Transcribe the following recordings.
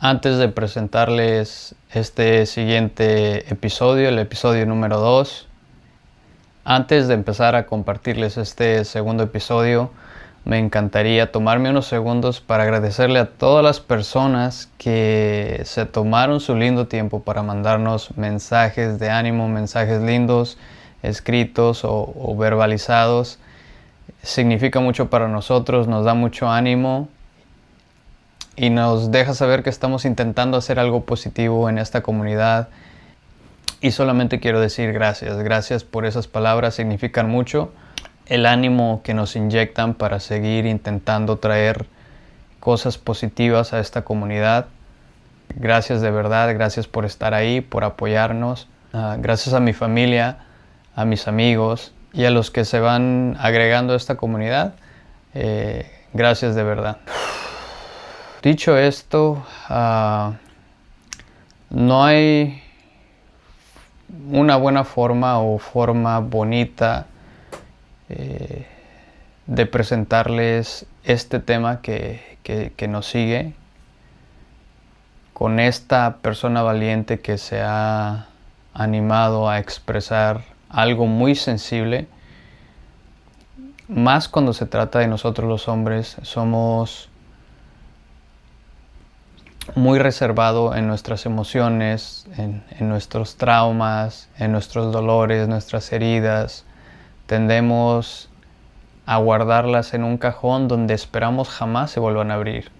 Antes de presentarles este siguiente episodio, el episodio número 2, antes de empezar a compartirles este segundo episodio, me encantaría tomarme unos segundos para agradecerle a todas las personas que se tomaron su lindo tiempo para mandarnos mensajes de ánimo, mensajes lindos, escritos o verbalizados. Significa mucho para nosotros, nos da mucho ánimo y nos deja saber que estamos intentando hacer algo positivo en esta comunidad. Y solamente quiero decir gracias por esas palabras, significan mucho. El ánimo que nos inyectan para seguir intentando traer cosas positivas a esta comunidad. Gracias de verdad, gracias por estar ahí, por apoyarnos. Gracias a mi familia, a mis amigos y a los que se van agregando a esta comunidad. Gracias de verdad. Dicho esto, no hay una buena forma o forma bonita de presentarles este tema que nos sigue con esta persona valiente que se ha animado a expresar algo muy sensible. Más cuando se trata de nosotros los hombres, somos muy reservados en nuestras emociones, en nuestros traumas, en nuestros dolores, nuestras heridas. Tendemos a guardarlas en un cajón donde esperamos jamás se vuelvan a abrir.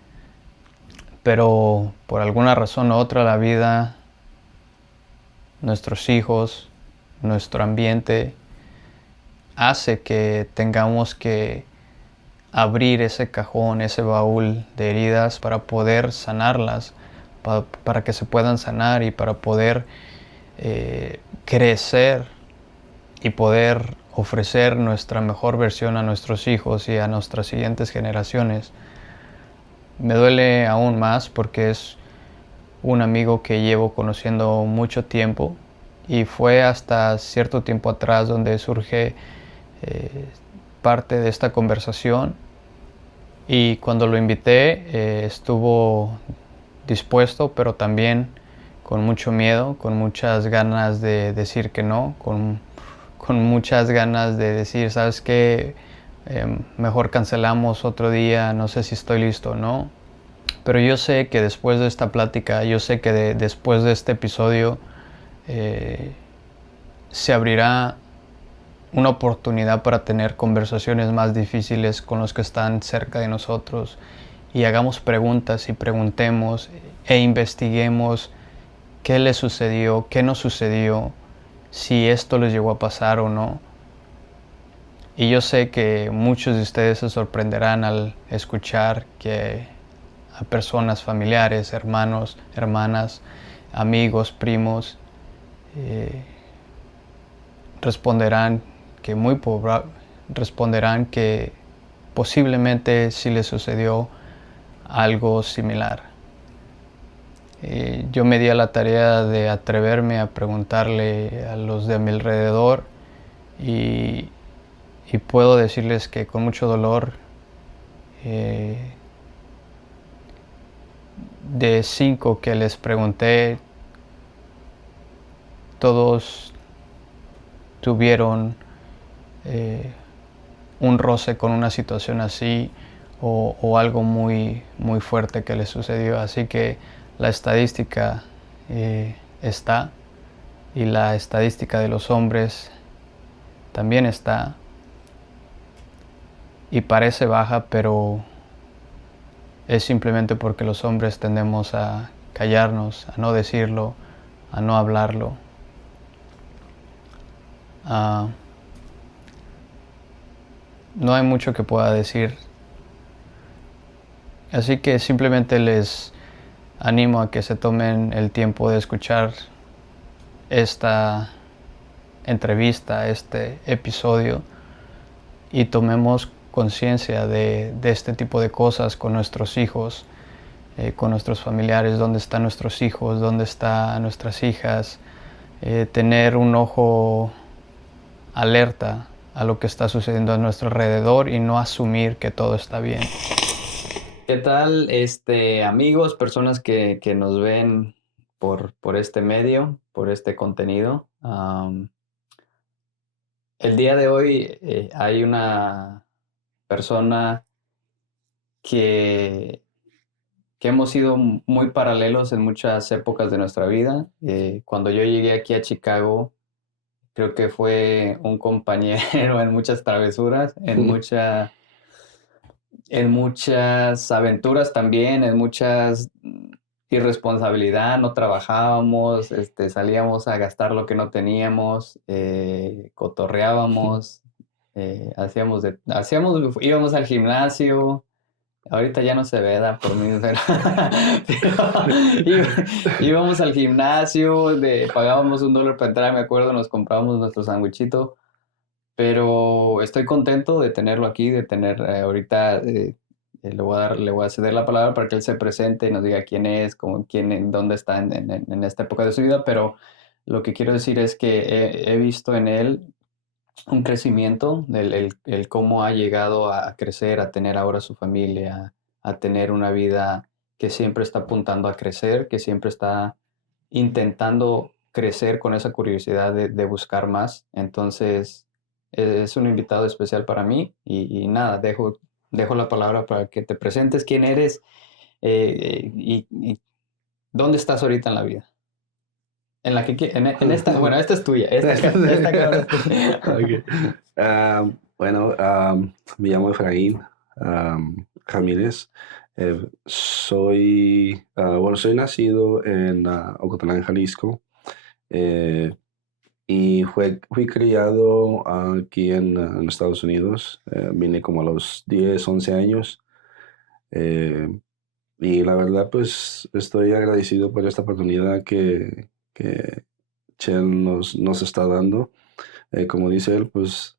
Pero por alguna razón u otra la vida, nuestros hijos, nuestro ambiente hace que tengamos que abrir ese cajón, ese baúl de heridas para poder sanarlas, para que se puedan sanar y para poder crecer y poder ofrecer nuestra mejor versión a nuestros hijos y a nuestras siguientes generaciones. Me duele aún más porque es un amigo que llevo conociendo mucho tiempo y fue hasta cierto tiempo atrás donde surge parte de esta conversación, y cuando lo invité estuvo dispuesto, pero también con mucho miedo, con muchas ganas de decir que no, con muchas ganas de decir, ¿sabes qué? Mejor cancelamos otro día, no sé si estoy listo o no. Pero yo sé que después de esta plática, yo sé que después de este episodio se abrirá una oportunidad para tener conversaciones más difíciles con los que están cerca de nosotros, y hagamos preguntas y preguntemos e investiguemos qué les sucedió, qué no sucedió, si esto les llegó a pasar o no. Y yo sé que muchos de ustedes se sorprenderán al escuchar que a personas familiares, hermanos, hermanas, amigos, primos, responderán que posiblemente sí les sucedió algo similar. Yo me di a la tarea de atreverme a preguntarle a los de mi alrededor, y puedo decirles que con mucho dolor, de 5 que les pregunté, todos tuvieron un roce con una situación así o algo muy, muy fuerte que les sucedió. Así que la estadística está, y la estadística de los hombres también está, y parece baja, pero es simplemente porque los hombres tendemos a callarnos, a no decirlo, a no hablarlo. No hay mucho que pueda decir. Así que simplemente les animo a que se tomen el tiempo de escuchar esta entrevista, este episodio, y tomemos conciencia de este tipo de cosas con nuestros hijos, con nuestros familiares. ¿Dónde están nuestros hijos? ¿Dónde están nuestras hijas? Tener un ojo alerta a lo que está sucediendo a nuestro alrededor y no asumir que todo está bien. ¿Qué tal, amigos, personas que nos ven por este medio, por este contenido? El día de hoy hay una persona que, que hemos sido muy paralelos en muchas épocas de nuestra vida. Cuando yo llegué aquí a Chicago, creo que fue un compañero en muchas travesuras, en muchas aventuras también, en muchas irresponsabilidad, no trabajábamos, salíamos a gastar lo que no teníamos, cotorreábamos, íbamos al gimnasio. Ahorita ya no se veda por mí, íbamos al gimnasio, pagábamos $1 para entrar, me acuerdo, nos comprábamos nuestro sandwichito. Pero estoy contento de tenerlo aquí, de tener ahorita, le voy a ceder la palabra para que él se presente y nos diga quién es, dónde está en esta época de su vida, pero lo que quiero decir es que he visto en él un crecimiento, el cómo ha llegado a crecer, a tener ahora su familia, a tener una vida que siempre está apuntando a crecer, que siempre está intentando crecer con esa curiosidad de buscar más. Entonces, es un invitado especial para mí y nada, dejo la palabra para que te presentes quién eres y dónde estás ahorita en la vida. En la en esta, bueno, esta es tuya, esta cámara es tuya. Ok. Bueno, me llamo Efraín Ramírez. Soy nacido en Ocotlán, Jalisco, eh, y fui criado aquí en Estados Unidos. Vine como a los 10 11 años. eh, y la verdad, pues estoy agradecido por esta oportunidad que Chel nos está dando. Como dice él, pues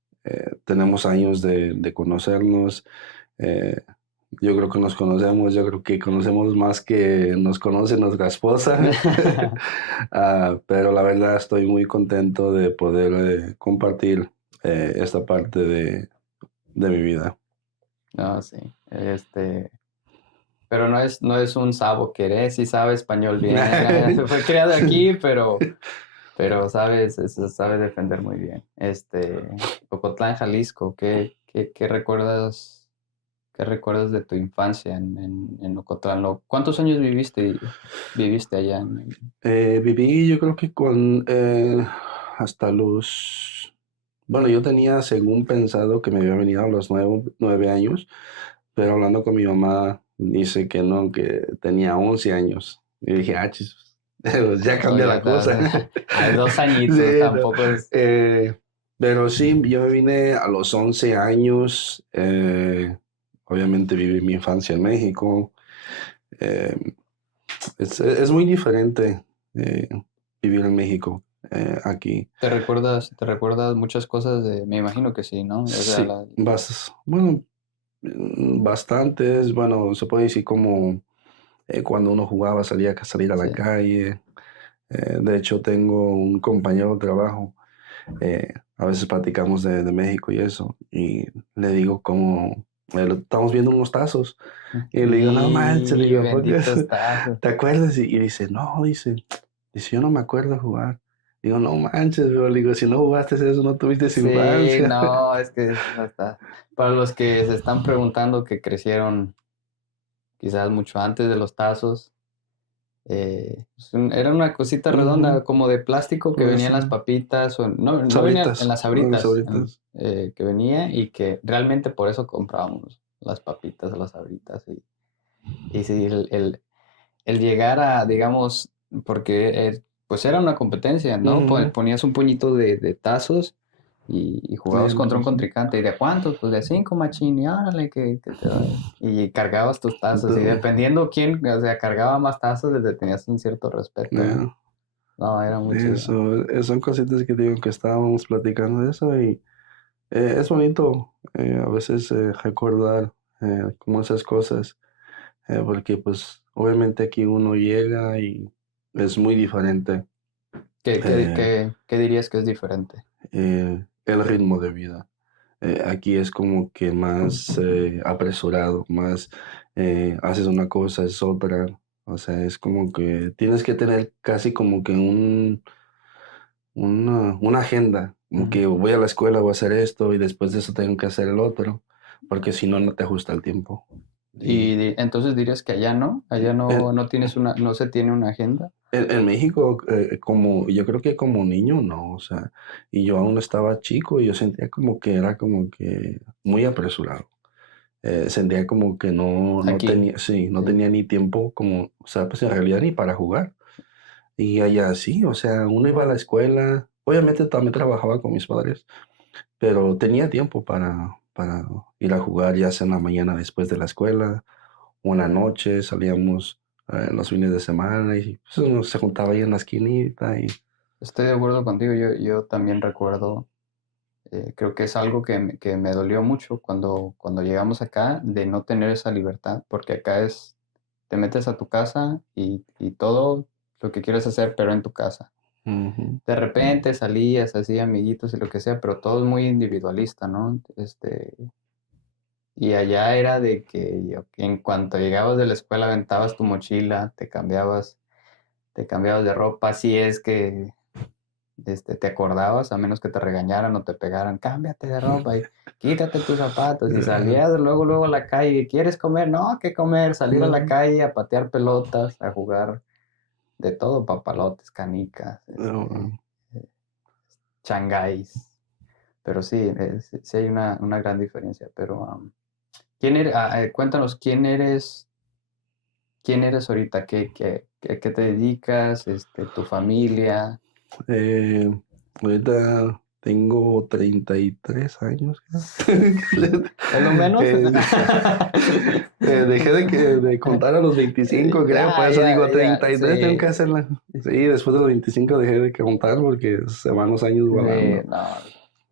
tenemos años de conocernos. eh, yo creo que nos conocemos, yo creo que conocemos más que nos conoce nuestra esposa. Pero la verdad estoy muy contento de poder compartir esta parte de mi vida. No, sí. Pero no es un sabo querer, sí sabe español bien. Fue criado aquí, pero sabe defender muy bien. Ocotlán, Jalisco, qué recuerdas de tu infancia en Ocotlán? ¿Cuántos años viviste allá Viví, yo creo que hasta los... Bueno, yo tenía según pensado que me había venido a los 9 años, pero hablando con mi mamá dice que no, que tenía 11 años. Y dije, chis, pues ya Oh, cambia la cosa. hay 2 añitos, Sí, no. tampoco es... Pero sí, yo me vine a los 11 años. Obviamente viví mi infancia en México. Eh, es muy diferente eh, vivir en México aquí. Te recuerdas muchas cosas me imagino que sí, ¿no? O sea, Sí, bueno, bastantes. Bueno, se puede decir como cuando uno jugaba, salía a salir a la sí. calle. De hecho, tengo un compañero de trabajo. A veces platicamos de México y eso. Y le digo como, estamos viendo unos tazos. Y le digo, no manches, le Y digo, ¿por qué? benditos tazos. ¿Te acuerdas? Y dice, no, dice, yo no me acuerdo jugar. Digo, no manches, pero le digo, si no jugaste eso, no tuviste Sí, infancia. no, es que hasta para los que se están preguntando que crecieron quizás mucho antes de los tazos, era una cosita redonda Ujú, como de plástico que venía en las eso. papitas, o no venía en Sabritas, las Sabritas, sabritas. que venía y que realmente por eso comprábamos las papitas o las Sabritas. Y sí, el llegar a, digamos, porque pues era una competencia, ¿no? Ujú, Ponías un puñito de tazos y jugabas contra un entonces, contrincante. ¿Y de cuántos? Pues de 5, machín, y órale, que te doy. Y cargabas tus tazos, y do- dependiendo quién, o sea, cargaba más tazos, les tenías un cierto respeto. eh, No, era muy chido. eso, son cositas que digo que estábamos platicando de eso y es bonito a veces recordar como esas cosas, porque pues obviamente aquí uno llega y es muy diferente eh, ¿Qué dirías que es diferente? el ritmo de vida. Aquí es como que más apresurado, más haces una cosa, es otra. O sea, es como que tienes que tener casi como que una agenda, como Ujú. que voy a la escuela, voy a hacer esto y después de eso tengo que hacer el otro, porque si no, no te ajusta el tiempo. Y Y entonces dirías que allá en, no tienes no se tiene una agenda. en México, como yo creo que como niño, no, o sea, y yo aún estaba chico y yo sentía como que era como que muy apresurado. Sentía como que no Aquí, tenía, sí, no sí. tenía ni tiempo como, o sea, pues en realidad ni para jugar. Y allá sí, o sea, uno iba a la escuela, obviamente también trabajaba con mis padres, pero tenía tiempo para ir a jugar, ya sea en la mañana después de la escuela o en la noche, salíamos los fines de semana y pues, uno se juntaba ahí en la esquinita y Estoy de acuerdo contigo. Yo también recuerdo, creo que es algo que me dolió mucho cuando llegamos acá de no tener esa libertad, porque acá te metes a tu casa y todo lo que quieres hacer, pero en tu casa. ujú, De repente salías así, amiguitos y lo que sea, pero todo es muy individualista, ¿no? Y allá era de que en cuanto llegabas de la escuela aventabas tu mochila, te cambiabas de ropa, si es que te acordabas, a menos que te regañaran o te pegaran, cámbiate de ropa y quítate tus zapatos y ajá, salías luego a la calle, ¿quieres comer? No, ¿qué comer? Salir a la no, calle a patear pelotas, a jugar de todo, papalotes, canicas, no, eh, changáis, pero sí, sí hay una gran diferencia, pero cuéntanos, quién eres ahorita? ¿Qué te dedicas? ¿Tu familia? eh, ahorita tengo 33 años, creo. ¿Es lo menos? Eh, dejé de contar a los 25, creo, por eso digo Sí. 33 tengo que hacerla. Sí, después de los 25 dejé de contar porque se van los años volando. No,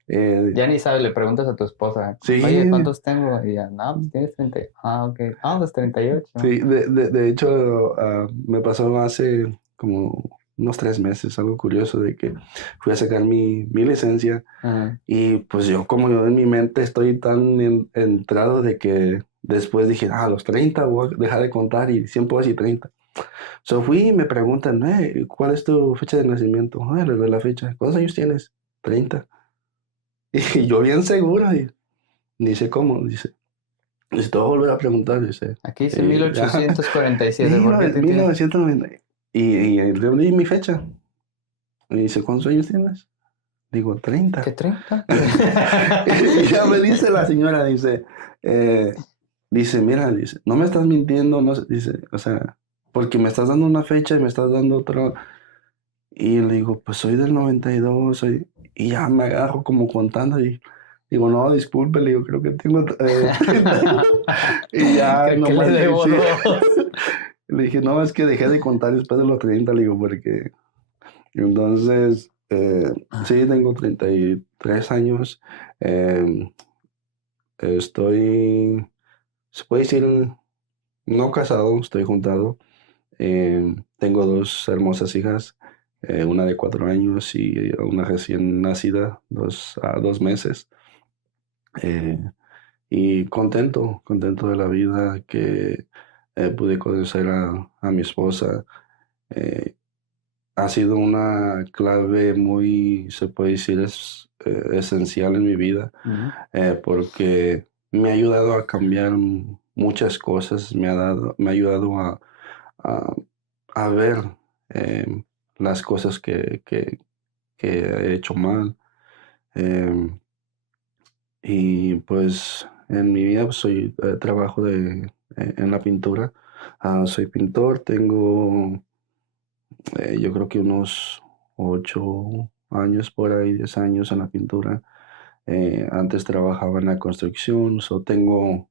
Eh, ya ni sabes, le preguntas a tu esposa, oye, sí, ¿cuántos tengo? Y ya, no, pues tienes 30. Ah, ok. Ah, pues 38. sí, de hecho, me pasó hace como unos 3 meses, algo curioso de que fui a sacar mi licencia Ajá. y pues yo en mi mente estoy tan entrado de que después dije, a los 30 voy a dejar de contar y siempre voy a decir 30. So fui y me preguntan, ¿cuál es tu fecha de nacimiento? Les doy la fecha. ¿Cuántos años tienes? 30. Y yo bien seguro, y dice, ¿cómo? Dice, te voy a volver a preguntar, dice, Aquí dice mil ya, ochocientos cuarenta y siete ¿por qué te tiene? 1990. Y le di mi fecha. Y dice, ¿cuántos años tienes? Digo, ¿Qué 30. 30? Y ya me dice la señora, eh, mira, dice, no me estás mintiendo, no sé", dice, o sea, porque me estás dando una fecha y me estás dando otra. Y le digo, pues soy del 92, y ya me agarro como contando y digo, no, disculpe, le digo, creo que tengo 30. Y ya Creo que le nomás, debo sí. dos. Le dije, no, es que dejé de contar después de los 30, le digo, porque entonces, sí, tengo 33 años, eh, estoy, se puede decir, no casado, estoy juntado. Tengo dos hermosas hijas, una de 4 años y una recién nacida, 2 meses. Eh, y contento de la vida que pude conocer a mi esposa. Eh, ha sido una clave muy, se puede decir, esencial en mi vida, Ujú. porque me ha ayudado a cambiar muchas cosas, me ha ayudado a, a ver eh, las cosas que he hecho mal. em, y pues en mi vida pues, trabajo en la pintura. Soy pintor, tengo yo creo que unos 8 años por ahí, 10 años en la pintura. Antes trabajaba en la construcción, tengo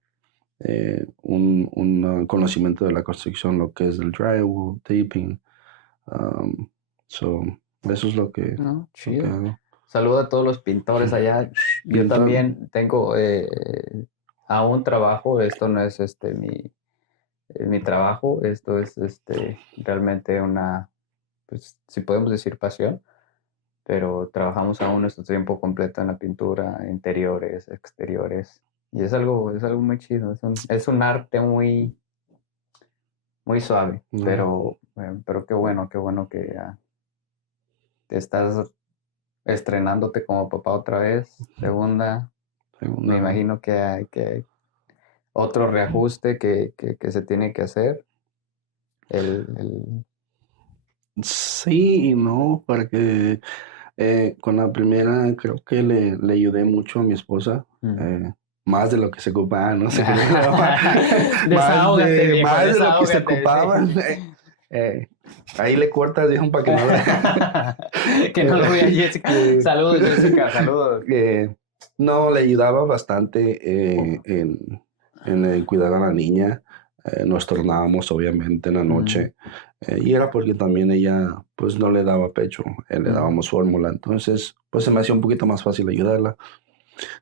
un conocimiento de la construcción, lo que es el drywall, taping. um, so, eso es No, lo que chido. hago. Saluda a todos los pintores allá. Yo Pintor. también tengo aún trabajo. Esto no es mi trabajo. Esto es realmente pues, si podemos decir pasión. Pero trabajamos aún nuestro tiempo completo en la pintura, interiores, exteriores. Y es algo muy chido. Es un arte muy. muy suave, No, pero qué bueno que te estás estrenándote como papá otra vez, segunda. Me segunda. imagino que hay otro reajuste que se tiene que hacer. El, Sí y no, porque con la primera creo que le ayudé mucho a mi esposa. mm. eh, Más de lo que se ocupaba, no sé crean, no, Desahógate, viejo, más de lo que se desahógate, ocupaba. sí. Eh, Ahí le cortas, dijo, para que no lo... Que no lo vea Jessica. Eh, Saludos, Jessica, saludos. eh, no, le ayudaba bastante en cuidar a la niña. Nos tornábamos obviamente en la Mm, noche. Y era porque también ella pues no le daba pecho, le mm, dábamos fórmula. Entonces pues se me hacía un poquito más fácil ayudarla.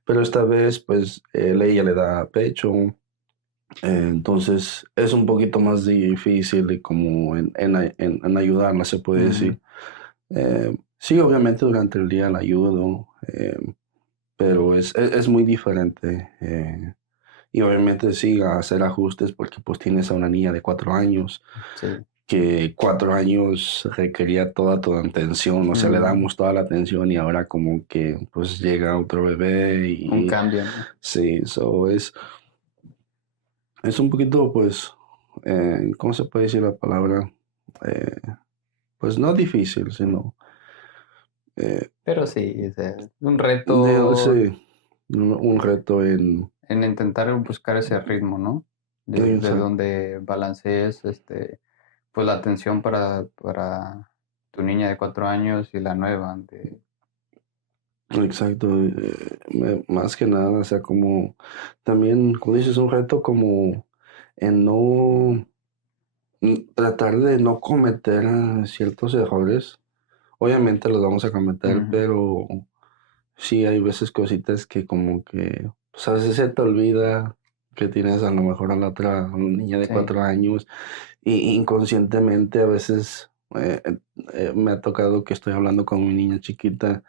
Pero esta vez pues ella le da pecho. Entonces es un poquito más difícil y como en ayudarla, se puede mm, decir. Sí, obviamente durante el día la ayudo, pero es muy diferente. Y obviamente sí, hacer ajustes porque pues tienes a una niña de 4 años, sí. que 4 años requería toda tu atención, o sea, le Mm, damos toda la atención y ahora como que pues llega otro bebé un y cambio, ¿no? sí, es un poquito pues, ¿cómo se puede decir la palabra? Eh, pues no difícil, sino... eh, Pero sí, o sea, un sí, reto un reto en intentar buscar ese ritmo, ¿no? De exacto, donde balancees pues la atención para tu niña de 4 años y la nueva. exacto, más que nada, o sea, como también, como dices, un reto como en no tratar de no cometer ciertos errores. Obviamente los vamos a cometer, Ujú, pero sí hay veces cositas que como que, pues a veces se te olvida que tienes a lo mejor a la otra niña de sí. 4 años y inconscientemente a veces me ha tocado que estoy hablando con mi niña chiquita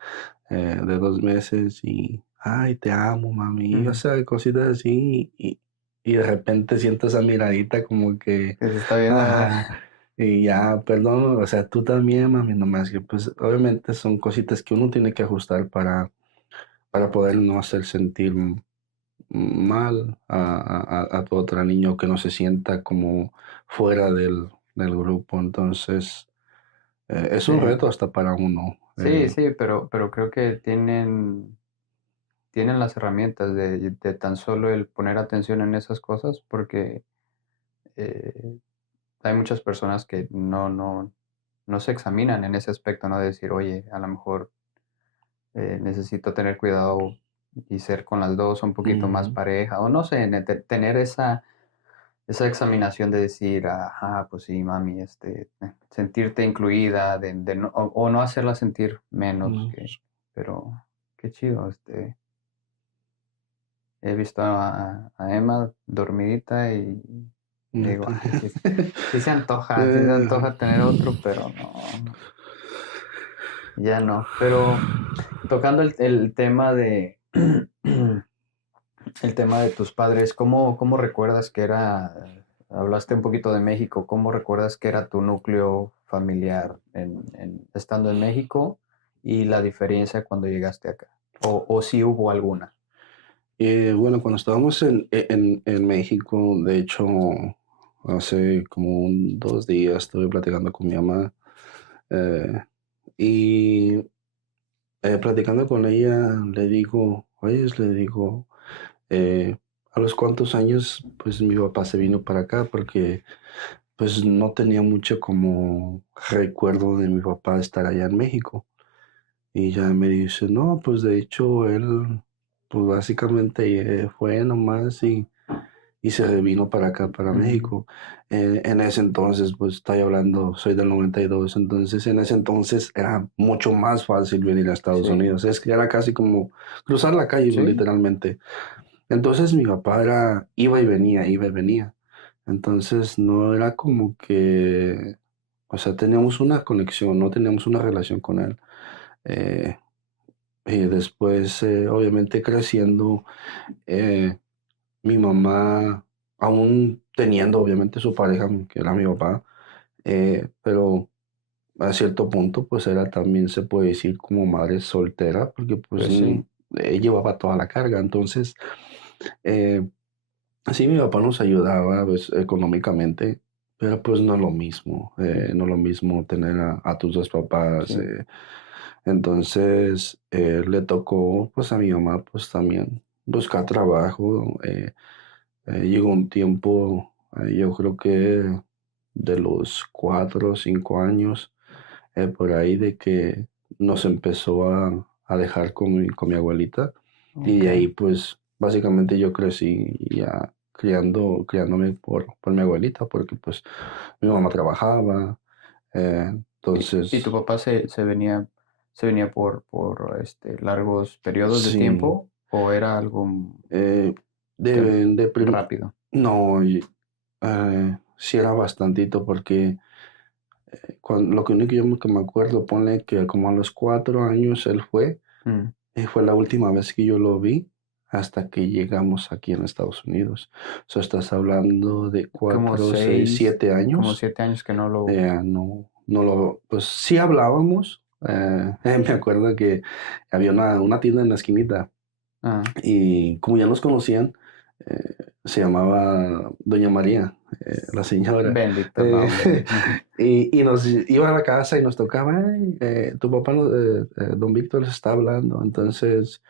de 2 meses y, ay, te amo, mami, o Ujú. sea, cositas así y de repente siento esa miradita como que, Que se está viendo. ah, y ya, perdón, o sea, tú también, mami, nomás que pues obviamente son cositas que uno tiene que ajustar para poder no hacer sentir mal a tu otra niño, que no se sienta como fuera del grupo. Entonces, es un Sí, reto hasta para uno. sí, sí, pero creo que tienen las herramientas de tan solo el poner atención en esas cosas, porque eh, hay muchas personas que no se examinan en ese aspecto, ¿no? De decir, oye, a lo mejor necesito tener cuidado y ser con las dos un poquito más Ujú, pareja, o no sé, tener esa examinación de decir, ajá, pues sí, mami, sentirte incluida, o no hacerla sentir menos, ujú, pero qué chido, he visto a Emma dormidita y digo, neta. ay, sí, sí se Eh, antoja tener otro, pero no, ya no. Pero tocando el tema el tema de tus padres, ¿cómo recuerdas que era, hablaste un poquito de México, ¿cómo recuerdas que era tu núcleo familiar estando en México y la diferencia cuando llegaste acá? O si hubo alguna. bueno, cuando estábamos en México, de hecho, hace como 2 días estuve platicando con mi mamá eh, y platicando con ella le digo, oye, le digo, eh, a los cuantos años, pues mi papá se vino para acá porque pues no tenía mucho como recuerdo de mi papá estar allá en México. Y ya me dice, no, pues de hecho él, pues básicamente fue nomás y se vino para acá, para Ujú, México. En ese entonces, pues estoy hablando, soy del 92, entonces en ese entonces era mucho más fácil venir a Estados sí, Unidos. Es que era casi como cruzar la calle, sí. literalmente. Entonces mi papá iba y venía, iba y venía. Entonces no era como que, o sea, teníamos una conexión, no teníamos una relación con él. Eh, y después, obviamente creciendo, mi mamá aún teniendo obviamente su pareja, que era mi papá, pero a cierto punto pues era también, se puede decir, como madre soltera, porque pues Pues sí, ella llevaba toda la carga. Entonces, eh, sí, mi papá nos ayudaba pues, económicamente, pero pues no es lo mismo, no es lo mismo tener a tus dos papás. sí, Entonces, le tocó pues a mi mamá pues también buscar trabajo. Llegó un tiempo, yo creo que de los 4 o 5 años, por ahí de que nos empezó a dejar con mi abuelita. Y ok. de ahí pues básicamente yo crecí ya criándome por mi abuelita, porque pues mi mamá trabajaba. ¿Y tu Entonces, papá se venía por largos periodos de sí, tiempo o era algo eh, que rápido? no, sí era bastantito, porque lo que único que me acuerdo, ponle que como a los 4 años él fue. Mm, Fue la última vez que yo lo vi hasta que llegamos aquí en Estados Unidos. So, estás hablando de Como 4, 6, seis, 7 como años. 7 años que no lo... No, no lo, pues sí hablábamos. Me acuerdo que había una tienda en la esquinita, Ah, y como ya nos conocían, se llamaba Doña María, la señora. bendito el Eh, nombre. y nos iba a la casa y nos tocaba: "Ay, tu papá, don Víctor, está hablando". Entonces,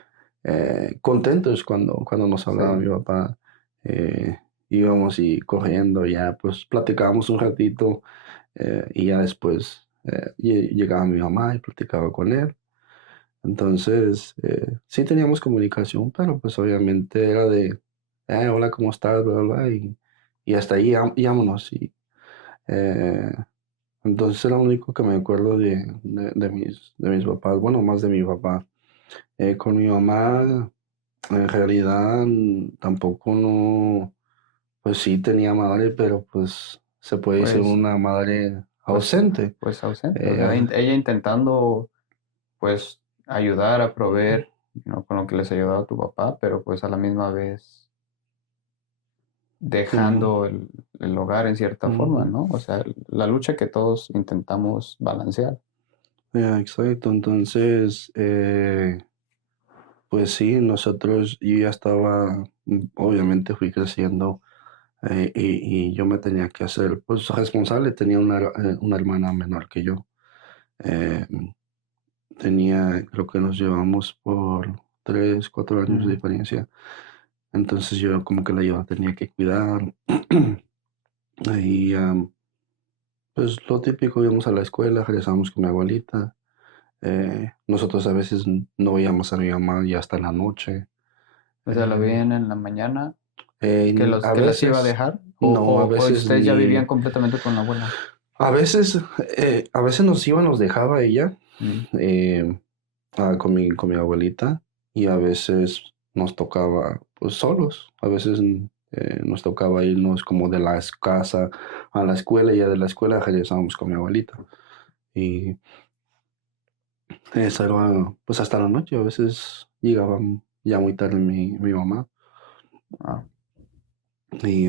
contentos cuando nos hablaba Sí. mi papá. eh, Íbamos y corriendo, ya pues platicábamos un ratito, y ya después llegaba mi mamá y platicaba con él. Entonces, sí teníamos comunicación, pero pues obviamente era de: Hola, ¿cómo estás?, bla, bla, bla", y hasta ahí, y vámonos. Eh, entonces era lo único que me acuerdo de mis papás, bueno, más de mi papá. Con mi mamá, en realidad, tampoco, no, pues sí tenía madre, pero pues se puede decir Pues, una madre pues, ausente. pues ausente. O Eh, sea, ella intentando, pues, ayudar a proveer, ¿no? Con lo que les ayudaba a tu papá, pero pues a la misma vez mm, dejando el hogar en cierta forma, ujú. ¿no? O sea, la lucha que todos intentamos balancear. Exacto. Entonces, pues sí, yo ya estaba, obviamente fui creciendo, y yo me tenía que hacer, pues, responsable. Tenía una hermana menor que yo. Eh, creo que nos llevamos por 3, 4 años de Ujú. diferencia. Entonces yo como que yo la tenía que cuidar. Ahí, pues lo típico, íbamos a la escuela, regresábamos con mi abuelita. Nosotros a veces no veíamos a mi mamá ya hasta la noche. O sea, la Eh, veían en la mañana a que las iba a veces, dejar, no, a o veces ustedes ya vivían ni, completamente con la abuela. a veces nos dejaba ella, Mm. eh, con mi abuelita, y a veces nos tocaba pues solos. A veces nos tocaba irnos como de la casa a la escuela, y ya de la escuela regresábamos con mi abuelita. Y eso era pues hasta la noche. A veces llegaba ya muy tarde mi mamá. Ah, Y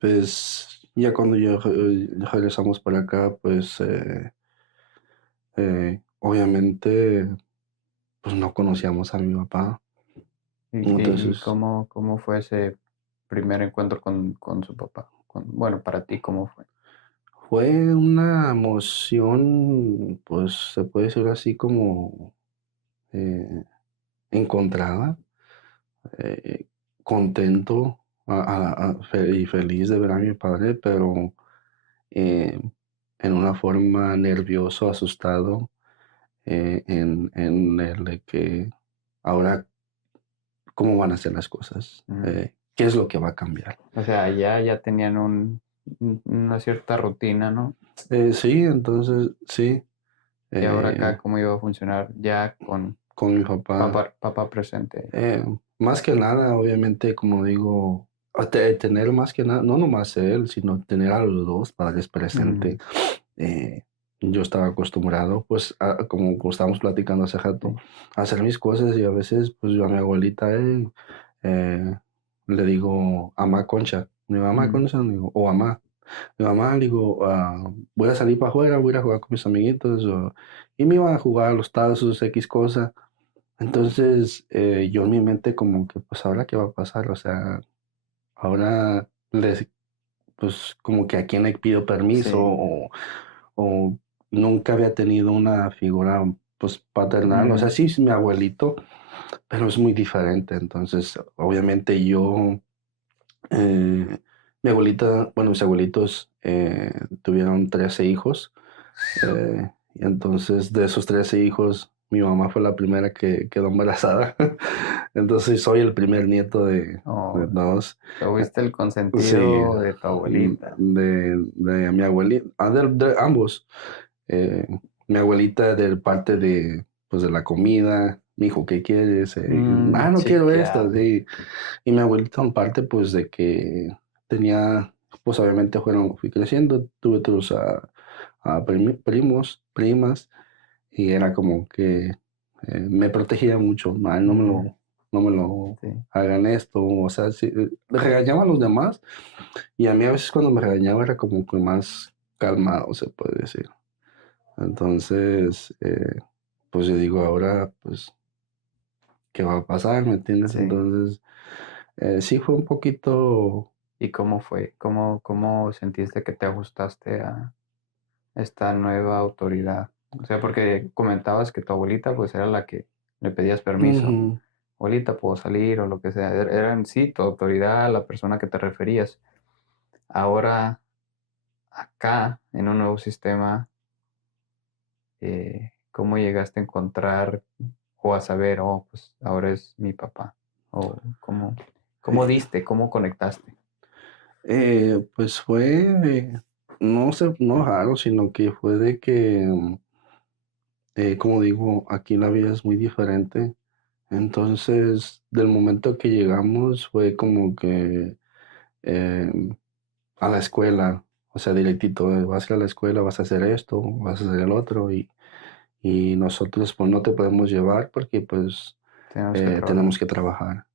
pues ya cuando ya regresamos para acá, pues obviamente pues no conocíamos a mi papá. y Entonces cómo fue ese primer encuentro con su papá? Bueno, para ti, ¿cómo fue? fue una emoción, pues se puede decir así, como eh, encontrada, eh, contento, y feliz de ver a mi padre, pero eh, en una forma nervioso, asustado, en el de que ahora cómo van a ser las cosas, Mm. qué es lo que va a cambiar. O sea, ya tenían una cierta rutina, ¿no? Sí, entonces sí, Y ahora acá, eh, ¿cómo iba a funcionar ya con con mi papá. papá presente? Más que nada, obviamente, como digo, tener más que nada, no nomás él, sino tener a los dos padres presente. Mm, Eh, yo estaba acostumbrado, pues, como estábamos platicando hace rato, sí. a hacer mis cosas, y a veces, pues, yo a mi abuelita, eh, le digo, amá Concha. Mi mamá Mm, Concha, le digo, o amá. Mi mamá le digo, voy a salir para afuera, voy a ir a jugar con mis amiguitos. Y me iba a jugar a los tazos, X cosa. Entonces, yo en mi mente como que, pues, ¿ahora qué va a pasar? O sea, ahora les, pues, como que a quién le pido permiso sí. o nunca había tenido una figura, pues, paternal. O sea, Mm, sí, es mi abuelito, pero es muy diferente. Entonces, obviamente yo, eh, mi abuelita, bueno, mis abuelitos tuvieron 13 hijos. Y entonces, de esos 13 hijos, mi mamá fue la primera que quedó embarazada. Entonces, soy el primer nieto de oh, todos. tuviste el Sí, consentido de tu abuelita. de mi abuelita, de ambos. Eh, Mi abuelita de parte de, pues, de la comida, me dijo, ¿qué quieres? No quiero esto, Chiqueado. sí. Y mi abuelita en parte, pues, de que tenía, pues, obviamente fui creciendo, tuve otros primos, primas, y era como que me protegía mucho, "Ay, Mm, no me lo sí, hagan esto", o sea, sí, regañaba a los demás, y a mí a veces cuando me regañaba era como que más calmado, se puede decir. Entonces, pues yo digo, ahora, pues, ¿qué va a pasar? ¿Me entiendes? sí. Entonces, sí fue un poquito. ¿Y cómo fue? ¿Cómo sentiste que te ajustaste a esta nueva autoridad? O sea, porque comentabas que tu abuelita pues era la que le pedías permiso. Ujú, Abuelita, puedo salir o lo que sea. Era en sí tu autoridad, la persona que te referías. Ahora, acá, en un nuevo sistema, ¿cómo llegaste a encontrar o a saber, oh, pues ahora es mi papá? O cómo sí. diste, cómo conectaste. Pues fue, no sé, no raro, sino que fue de que, como digo, aquí la vida es muy diferente. Entonces, del momento que llegamos fue como que em, a la escuela, o sea, directito, vas a ir a la escuela, vas a hacer esto, vas a hacer el otro, y nosotros pues no te podemos llevar porque pues Tenemos que trabajar. tenemos que trabajar.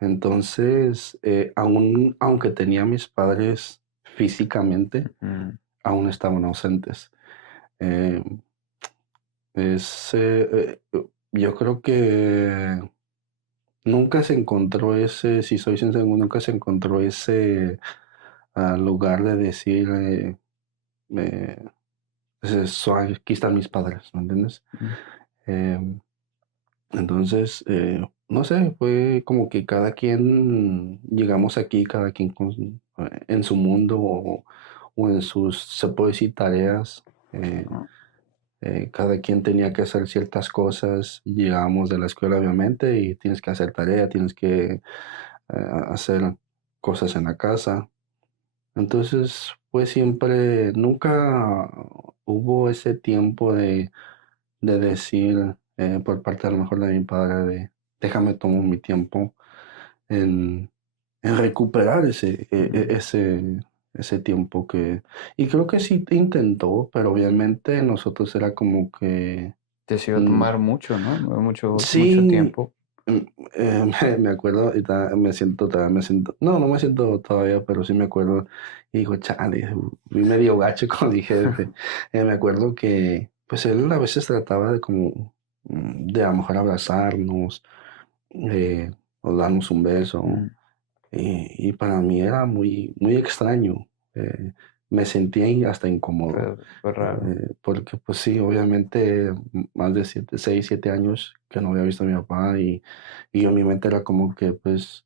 Entonces, aunque tenía a mis padres físicamente, Mm, aún estaban ausentes. Eh, yo creo que nunca se encontró ese, si soy sincero, nunca se encontró ese lugar de decir, eh, aquí están mis padres, ¿me entiendes? mm, Em, Entonces, no sé, fue como que cada quien llegamos aquí, cada quien en su mundo o en sus, se puede decir, tareas. eh, oh, Cada quien tenía que hacer ciertas cosas. Llegamos de la escuela, obviamente, y tienes que hacer tarea, tienes que hacer cosas en la casa. Entonces, pues siempre, nunca hubo ese tiempo de decir por parte a lo mejor de mi padre de déjame tomo mi tiempo en, en recuperar mm. ese tiempo que. Y creo que sí intentó, pero obviamente nosotros era como que. Te iba a mm, tomar mucho, ¿no? Mucho sí, tiempo. mm, me acuerdo y me siento, todavía me siento, no me siento todavía, pero sí me acuerdo y digo, chale, fui medio gacho con mi jefe. Me acuerdo que, pues él a veces trataba de como, de a lo mejor abrazarnos, o darnos un beso, Mm, y para mí era muy, muy extraño. Me sentía hasta incómodo. fue raro. Porque pues sí, obviamente más de 6, 7 años que no había visto a mi papá y yo en mi mente era como que pues,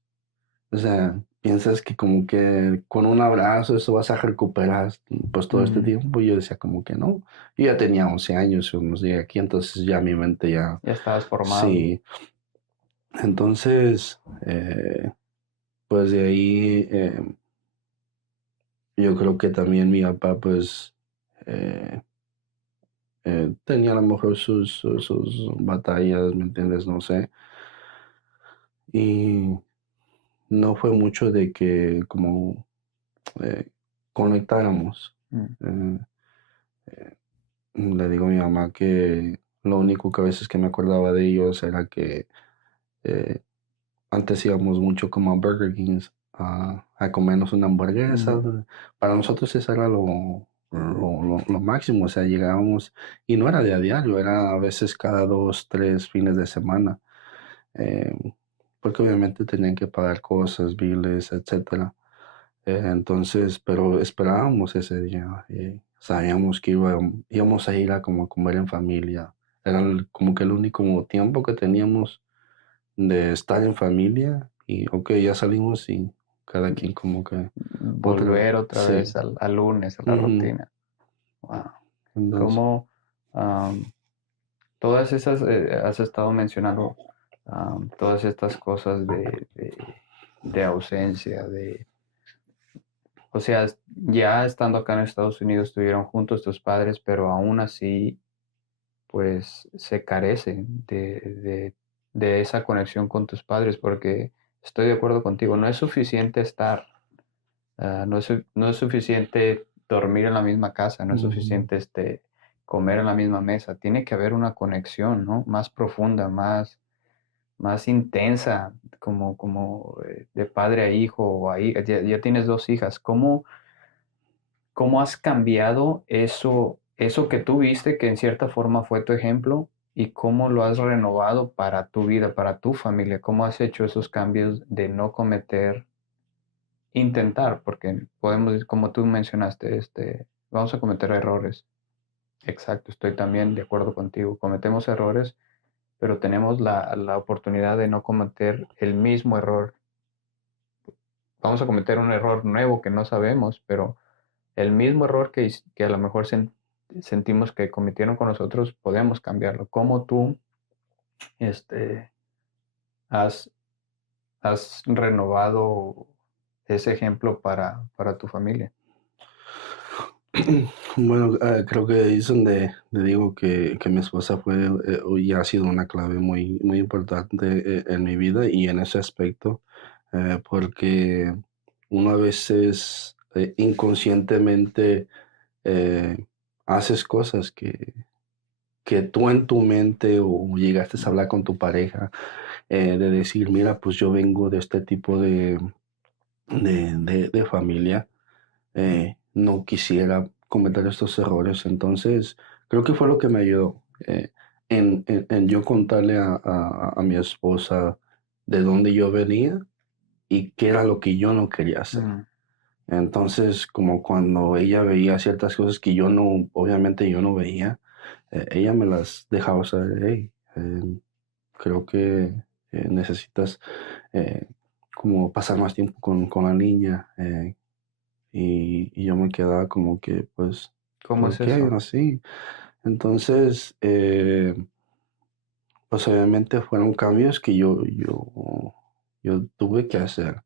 o sea, piensas que como que con un abrazo eso vas a recuperar pues todo este Mm, tiempo y yo decía como que no. Yo ya tenía 11 años cuando llegué aquí, entonces ya mi mente ya, ya estabas formado. sí. Entonces, pues de ahí yo creo que también mi papá pues eh, tenía a lo mejor sus batallas, ¿me entiendes? No sé. Y no fue mucho de que como eh, conectáramos. Mm, Eh, Le digo a mi mamá que lo único que a veces que me acordaba de ellos era que eh, antes íbamos mucho como a Burger King a comernos una hamburguesa. Mm, Para nosotros eso era lo máximo, o sea, llegábamos y no era de a diario, era a veces cada 2, 3 fines de semana, eh, porque obviamente tenían que pagar cosas, biles, etcétera. Entonces, pero esperábamos ese día, sabíamos que íbamos a ir a como a comer en familia. Era como que el único tiempo que teníamos de estar en familia y ok, ya salimos y cada quien como que otro, volver otra sí. vez al lunes, a la Ujú. rutina. Wow. Entonces, ¿Cómo todas esas, has estado mencionando todas estas cosas de ausencia, o sea, ya estando acá en Estados Unidos estuvieron juntos tus padres, pero aún así, pues se carece de esa conexión con tus padres, porque estoy de acuerdo contigo, no es suficiente estar, no es suficiente dormir en la misma casa, no es ujú. suficiente comer en la misma mesa, tiene que haber una conexión, ¿no? Más profunda, más intensa, como de padre a hijo o ya tienes dos hijas. ¿Cómo has cambiado eso que tú viste, que en cierta forma fue tu ejemplo, y cómo lo has renovado para tu vida, para tu familia? ¿Cómo has hecho esos cambios de no cometer, intentar, porque podemos, como tú mencionaste, vamos a cometer errores? Exacto, estoy también de acuerdo contigo. Cometemos errores, pero tenemos la oportunidad de no cometer el mismo error. Vamos a cometer un error nuevo que no sabemos, pero el mismo error que a lo mejor sentimos que cometieron con nosotros, podemos cambiarlo. ¿Cómo tú este, has, has renovado ese ejemplo para tu familia? Bueno, creo que ahí es donde le digo que mi esposa fue y ha sido una clave muy, muy importante en mi vida y en ese aspecto, porque uno a veces inconscientemente eh, haces cosas que tú en tu mente o llegaste a hablar con tu pareja, de decir, mira, pues yo vengo de este tipo de familia, no quisiera cometer estos errores. Entonces, creo que fue lo que me ayudó en yo contarle a mi esposa de dónde yo venía y qué era lo que yo no quería hacer. Mm, Entonces, como cuando ella veía ciertas cosas que yo no, obviamente yo no veía, ella me las dejaba saber, hey, creo que necesitas como pasar más tiempo con la niña. Y yo me quedaba como que, pues, ¿Cómo ¿por es qué eso? así? Entonces, pues obviamente fueron cambios que yo tuve que hacer.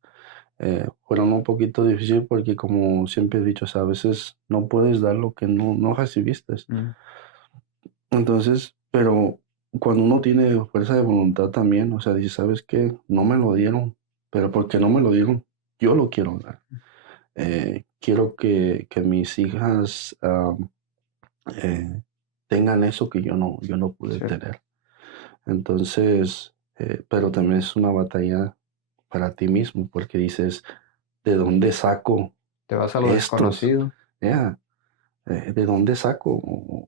Fueron un poquito difícil porque como siempre he dicho, o sea, a veces no puedes dar lo que no recibiste. Mm, Entonces, pero cuando uno tiene fuerza de voluntad también, o sea, dice, ¿sabes qué? No me lo dieron, pero porque no me lo dieron, yo lo quiero dar. Quiero que mis hijas eh, tengan eso que yo no pude cierto. tener. Entonces, pero también es una batalla para ti mismo, porque dices, ¿de dónde saco Te vas a lo estos? desconocido. Yeah, ¿de dónde saco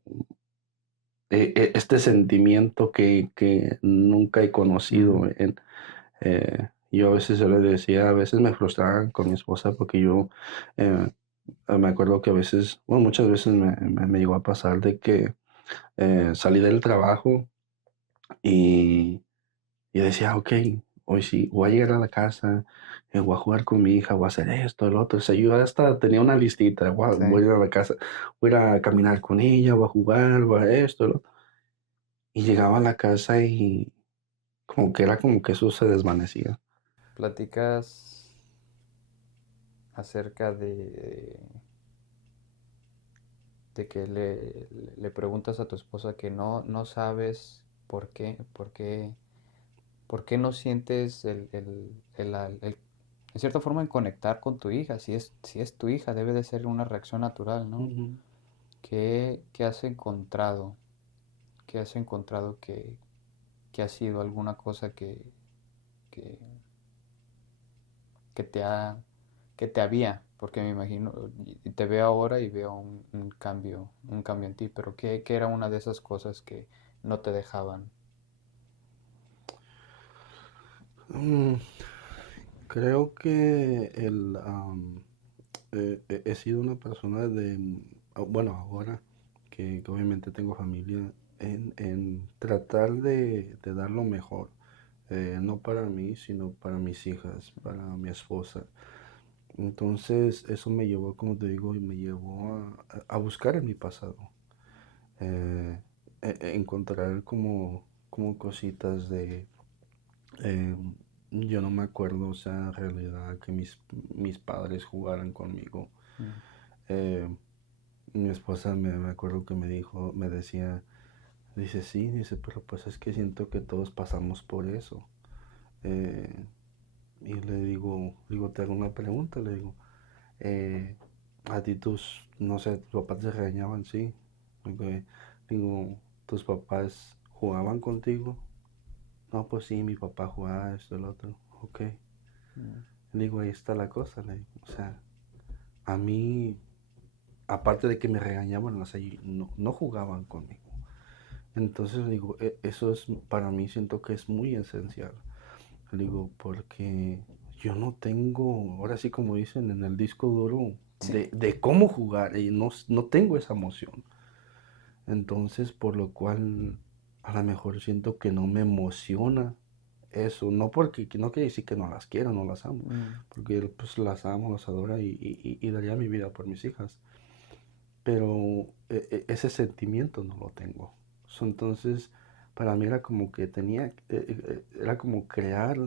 este sentimiento que nunca he conocido? Mm, Yo a veces yo le decía, a veces me frustraba con mi esposa porque yo eh, me acuerdo que a veces, bueno, muchas veces me llegó a pasar de que salí del trabajo y yo decía, ok, hoy sí, voy a llegar a la casa, voy a jugar con mi hija, voy a hacer esto, el otro. O sea, yo hasta tenía una listita, sí. voy a ir a la casa, voy a ir a caminar con ella, voy a jugar, voy a esto, el otro. Y llegaba a la casa y como que era como que eso se desvanecía. Platicas acerca de que le preguntas a tu esposa que no sabes por qué no sientes en cierta forma, en conectar con tu hija. Si es tu hija, debe de ser una reacción natural, ¿no? Ujú. ¿Qué has encontrado? ¿Qué has encontrado que ha sido alguna cosa que que que te había, porque me imagino, y te veo ahora y veo un cambio en ti, pero ¿qué era una de esas cosas que no te dejaban? Mm, Creo que he sido una persona bueno, ahora que obviamente tengo familia, en tratar de dar lo mejor, no para mí, sino para mis hijas, para mi esposa. Entonces eso me llevó, como te digo, y me llevó a buscar en mi pasado, eh, encontrar como cositas eh, yo no me acuerdo, o sea, en realidad que mis padres jugaran conmigo. Mm, Eh, Mi esposa me acuerdo que me decía, dice, sí, dice, pero pues es que siento que todos pasamos por eso. Eh, y le digo, te hago una pregunta, le digo, eh, a ti no sé, tus papás te regañaban, sí. Ok. Digo, ¿tus papás jugaban contigo? No, pues sí, mi papá jugaba esto, el otro. Ok. mm, Le digo, ahí está la cosa, le digo. O sea, a mí, aparte de que me regañaban, o sea, no jugaban conmigo. Entonces le digo, eso es, para mí siento que es muy esencial. Le digo, porque yo no tengo, ahora sí como dicen en el disco duro, sí. de cómo jugar, y no tengo esa emoción. Entonces, por lo cual, a lo mejor siento que no me emociona eso, no porque no quiere decir que no las quiero, no las amo, Mm, porque pues las amo, las adoro y daría mi vida por mis hijas, pero ese sentimiento no lo tengo. Entonces, para mí era como que era como crear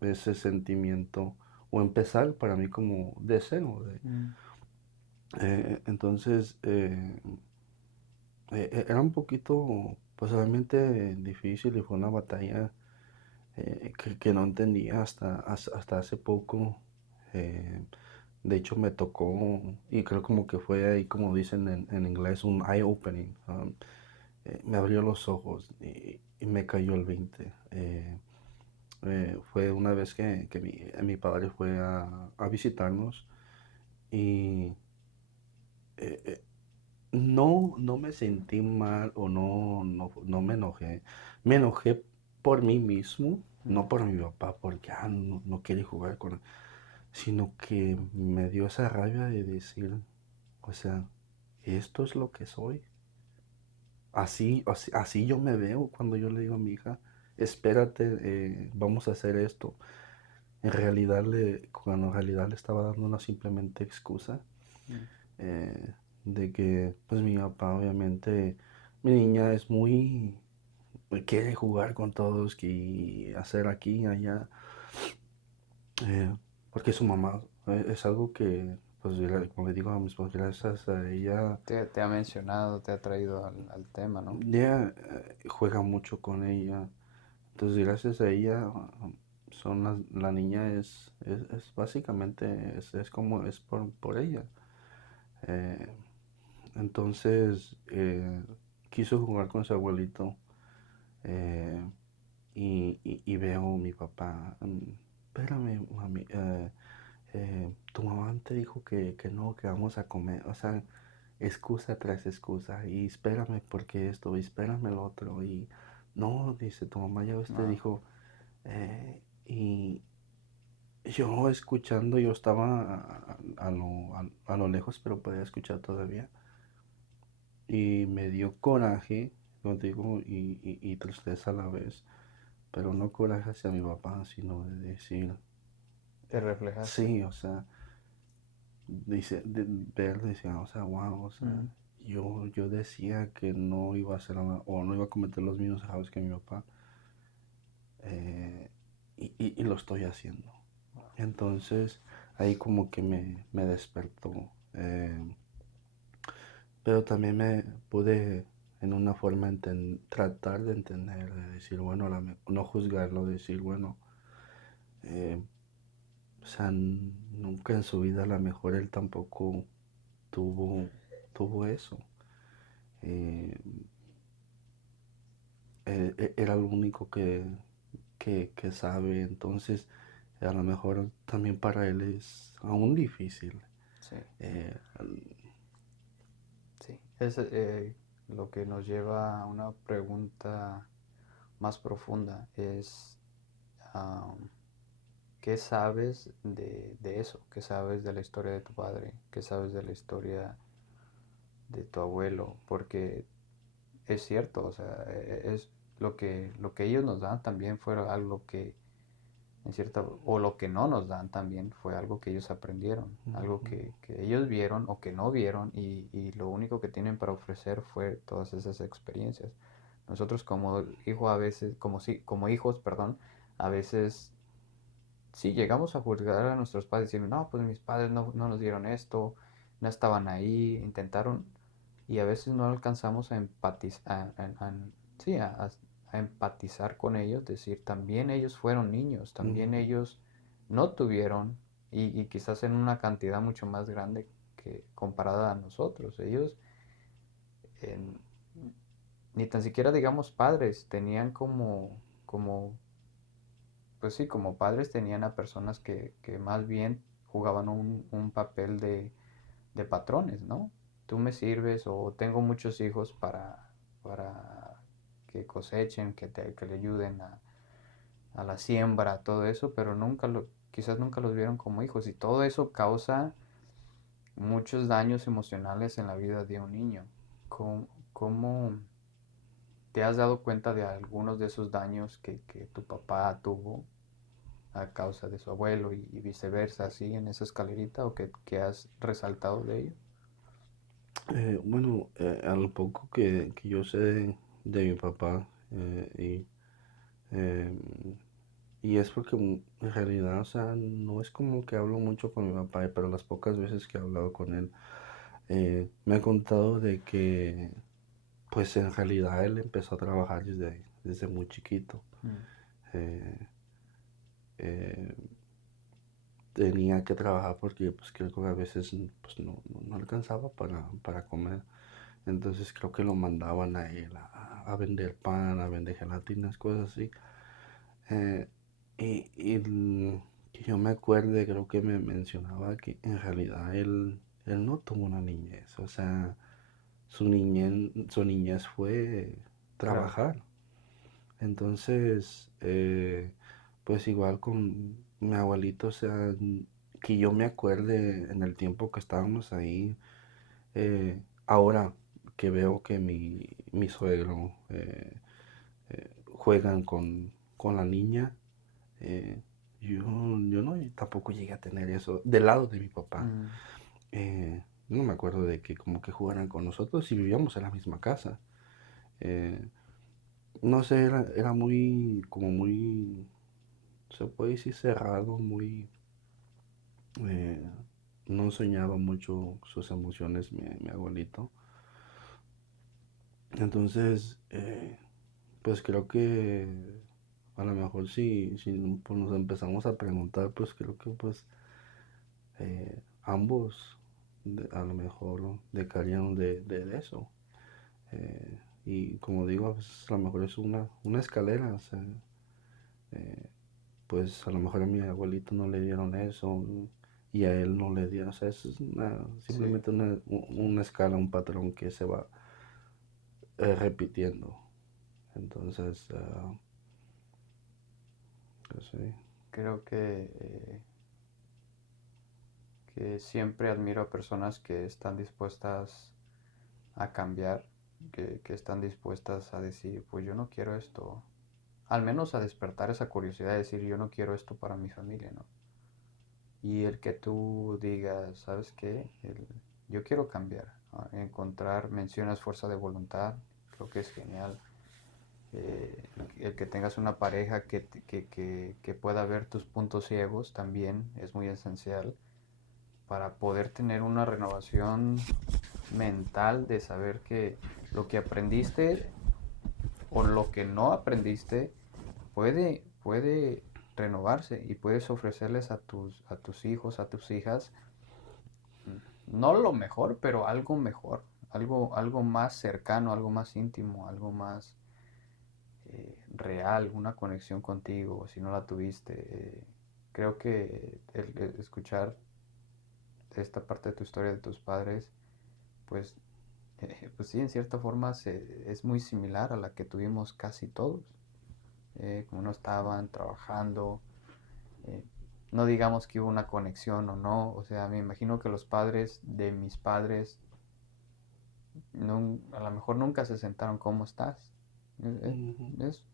ese sentimiento o empezar para mí como de cero. mm, Entonces, era un poquito, pues obviamente difícil y fue una batalla que no entendía hasta hace poco. Eh, de hecho me tocó, y creo como que fue ahí, como dicen en inglés, un eye-opening. Me abrió los ojos y me cayó el 20. Fue una vez que mi padre fue a visitarnos y eh, eh, no me sentí mal o no me enojé. Me enojé por mí mismo, mm, no por mi papá, porque no quiere jugar con él, sino que me dio esa rabia de decir, o sea, esto es lo que soy. Así yo me veo cuando yo le digo a mi hija, espérate, vamos a hacer esto. Cuando en realidad le estaba dando una simplemente excusa mm, eh, de que pues mi papá obviamente, mi niña es muy, quiere jugar con todos y hacer aquí y allá, eh, porque su mamá es algo que, pues como le digo a mis padres, gracias a ella, te ha mencionado, te ha traído al tema, ¿no? ella juega mucho con ella, entonces gracias a ella la niña es básicamente, es como es por ella. Eh, Entonces quiso jugar con su abuelito eh, y veo a mi papá. Espérame, mami, tu mamá te dijo que no, que vamos a comer. O sea, excusa tras excusa. Y espérame porque esto, y espérame lo otro. Y no, dice, tu mamá ya ves te No. dijo. Y yo escuchando, yo estaba a lo lejos, pero podía escuchar todavía. Y me dio coraje, como te digo, y tristeza a la vez, pero no coraje hacia mi papá, sino de decir, Te reflejaste. sí, o sea, ver, decía, o sea, wow, o sea, Mm, yo decía que no iba a hacer o no iba a cometer los mismos errores que mi papá, eh, y lo estoy haciendo. Entonces, ahí como que me despertó. eh, Pero también me pude en una forma tratar de entender, de decir, bueno, no juzgarlo, decir, bueno, eh, o sea, nunca en su vida a lo mejor él tampoco tuvo, tuvo eso. Eh, Era lo único que sabe, entonces a lo mejor también para él es aún difícil. Sí, Eh, sí. Es lo que nos lleva a una pregunta más profunda, es am, ¿qué sabes de eso? ¿Qué sabes de la historia de tu padre? ¿Qué sabes de la historia de tu abuelo? Porque es cierto, o sea, es lo que ellos nos dan también fue algo que, en cierta, o lo que no nos dan también fue algo que ellos aprendieron, algo ujú, que ellos vieron o que no vieron y lo único que tienen para ofrecer fue todas esas experiencias. Nosotros como hijo a veces, como, si, como hijos, perdón, a veces sí llegamos a juzgar a nuestros padres diciendo, no, pues mis padres no nos dieron esto, no estaban ahí, intentaron, y a veces no alcanzamos a empatizar, sí, a empatizar con ellos, decir, también ellos fueron niños, también ujú. ellos no tuvieron, y quizás en una cantidad mucho más grande que comparada a nosotros. Ellos en- ni tan siquiera digamos padres, tenían pues sí, como padres tenían a personas que más bien jugaban un papel de patrones, ¿no? Tú me sirves o tengo muchos hijos para que cosechen, que le ayuden a la siembra, todo eso, pero quizás nunca los vieron como hijos y todo eso causa muchos daños emocionales en la vida de un niño. ¿Cómo te has dado cuenta de algunos de esos daños que tu papá tuvo a causa de su abuelo y viceversa, así en esa escalerita o que has resaltado de ello? Bueno, a lo poco que yo sé de mi papá, eh, y es porque en realidad, o sea, no es como que hablo mucho con mi papá, pero las pocas veces que he hablado con él, me ha contado de que, pues en realidad él empezó a trabajar desde muy chiquito. Mm, Eh, eh, Tenía que trabajar porque pues creo que a veces pues, no alcanzaba para comer. Entonces creo que lo mandaban a él a vender pan, a vender gelatinas, cosas así. Eh, que yo me acuerde, creo que me mencionaba que en realidad él no tuvo una niñez. O sea, su niñez fue claro. trabajar. Entonces, pues igual con mi abuelito, o sea, que yo me acuerde en el tiempo que estábamos ahí, ahora que veo que mi suegro juegan con la niña, eh, yo, yo no tampoco llegué a tener eso del lado de mi papá. Mm, No me acuerdo de que como que jugaran con nosotros y vivíamos en la misma casa. Eh, no sé, era muy, como muy, se puede decir cerrado, muy, eh, no enseñaba mucho sus emociones mi abuelito. Entonces, pues creo que a lo mejor si pues nos empezamos a preguntar, pues creo que pues ambos a lo mejor decarían de eso. Y como digo, a veces a lo mejor es una escalera, o sea, eh, pues a lo mejor a mi abuelito no le dieron eso y a él no le dieron, o sea, eso es sí, simplemente una escala, un patrón que se va repitiendo. Entonces, pues sí. creo que siempre admiro a personas que están dispuestas a cambiar, que están dispuestas a decir, pues yo no quiero esto, al menos a despertar esa curiosidad de decir, yo no quiero esto para mi familia, ¿no? Y el que tú digas, ¿sabes qué? Yo quiero cambiar, encontrar, mencionas fuerza de voluntad, creo que es genial. El que tengas una pareja que pueda ver tus puntos ciegos también es muy esencial para poder tener una renovación mental de saber que lo que aprendiste o lo que no aprendiste puede renovarse y puedes ofrecerles a tus hijos, a tus hijas, no lo mejor, pero algo mejor, algo más cercano, algo más íntimo, algo más real, una conexión contigo, si no la tuviste. creo que el escuchar esta parte de tu historia de tus padres, pues, pues sí, en cierta forma es muy similar a la que tuvimos casi todos. Como no estaban trabajando, eh, no digamos que hubo una conexión o no, o sea, me imagino que los padres de mis padres a lo mejor nunca se sentaron, ¿cómo estás? Es, Ujú. es,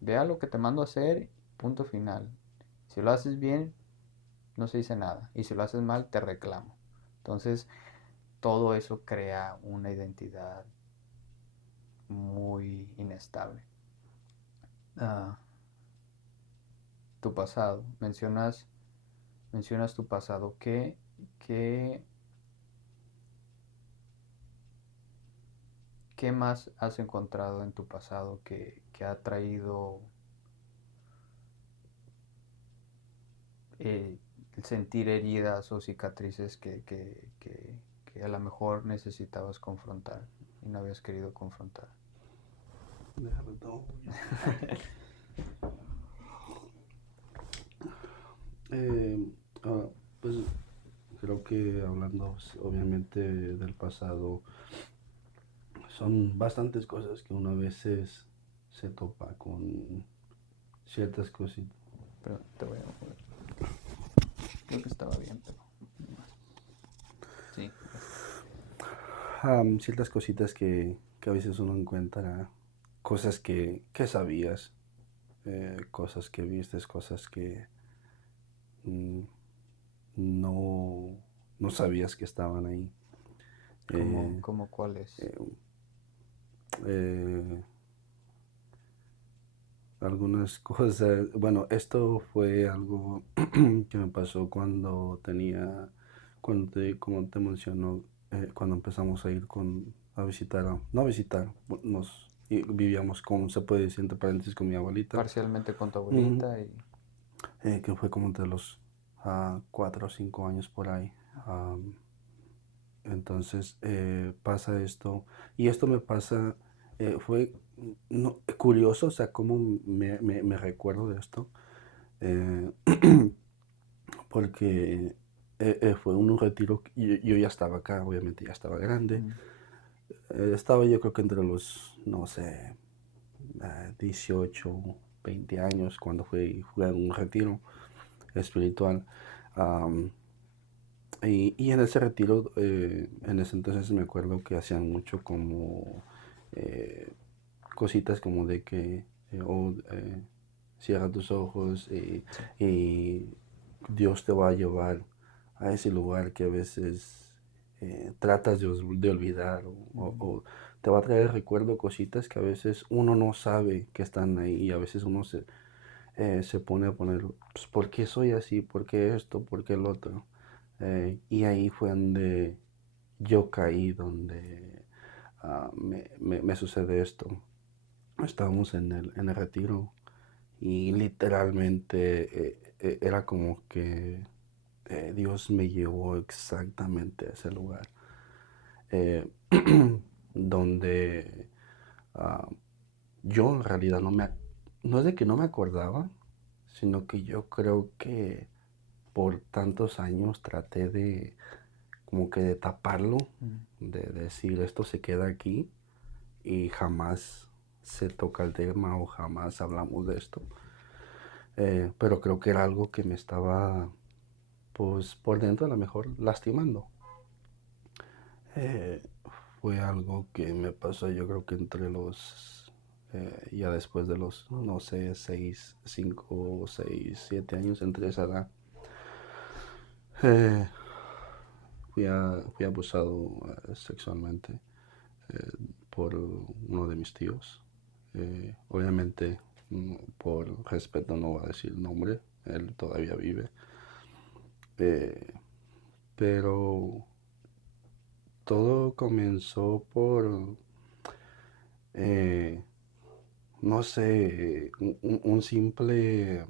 vea lo que te mando a hacer, punto final. Si lo haces bien, no se dice nada, y si lo haces mal, te reclamo. Entonces, todo eso crea una identidad muy inestable. Ah, tu pasado, mencionas tu pasado. Qué, ¿Qué más has encontrado en tu pasado que ha traído eh, sentir heridas o cicatrices que a lo mejor necesitabas confrontar y no habías querido confrontar? Déjalo todo. Eh, ah, pues creo que hablando obviamente del pasado, son bastantes cosas que uno a veces se topa con ciertas cositas. Pero te voy a mover. Creo que estaba bien, pero sí, gracias. Ciertas cositas que a veces uno encuentra, cosas que sabías, cosas que vistes, cosas que mm, no, no sabías que estaban ahí. Eh, ¿Cómo cuál es? eh, eh, Algunas cosas, bueno, esto fue algo que me pasó cuando tenía, como te menciono, cuando empezamos a ir a visitar, no a visitar, vivíamos con, se puede decir entre paréntesis, con mi abuelita. Parcialmente con tu Ujú. abuelita y... Que fue como entre los 4 o 5 años por ahí. Entonces pasa esto, y esto me pasa, fue curioso, o sea, cómo me recuerdo de esto, eh, porque fue un retiro, yo ya estaba acá, obviamente ya estaba grande, Mm, estaba yo creo que entre los, no sé, 18, 20 años, cuando fui a un retiro espiritual. am, y en ese retiro, en ese entonces me acuerdo que hacían mucho como eh, cositas como de que cierra tus ojos sí. y Dios te va a llevar a ese lugar que a veces tratas de olvidar Mm, o te va a traer recuerdo cositas que a veces uno no sabe que están ahí y a veces uno se pone a poner, pues, ¿por qué soy así? ¿Por qué esto? ¿Por qué el otro? Y ahí fue donde yo caí, donde me sucede esto. Estábamos en el retiro y literalmente era como que Dios me llevó exactamente a ese lugar, eh, donde ah, yo en realidad no es de que no me acordaba, sino que yo creo que por tantos años traté de como que de taparlo, mm. de decir esto se queda aquí y jamás se toca el tema o jamás hablamos de esto. Pero creo que era algo que me estaba, pues por dentro a lo mejor lastimando. Eh, Fue algo que me pasó yo creo que ya después de los, no sé, 5, 6, 7 años, entre esa edad. Eh, fui abusado sexualmente eh, por uno de mis tíos. Obviamente, por respeto no voy a decir el nombre, él todavía vive. Eh, pero todo comenzó por, eh, no sé, un simple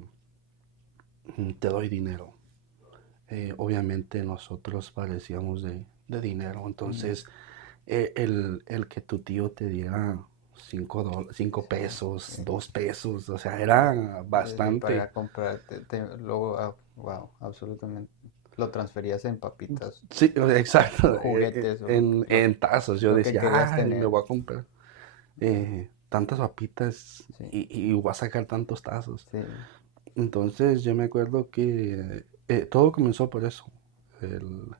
te doy dinero. Obviamente nosotros parecíamos de dinero, Mm, entonces el que tu tío te diera cinco Sí, pesos, sí. 2 pesos, o sea, era Y para ir bastante. a comprar, luego, wow, absolutamente. Lo transferías en papitas, Sí, exacto, juguetes o en tazos. Yo lo que decía, querías ay, me tener. voy a comprar tantas papitas Sí, y voy a sacar tantos tazos. sí. Entonces yo me acuerdo que todo comenzó por eso. El,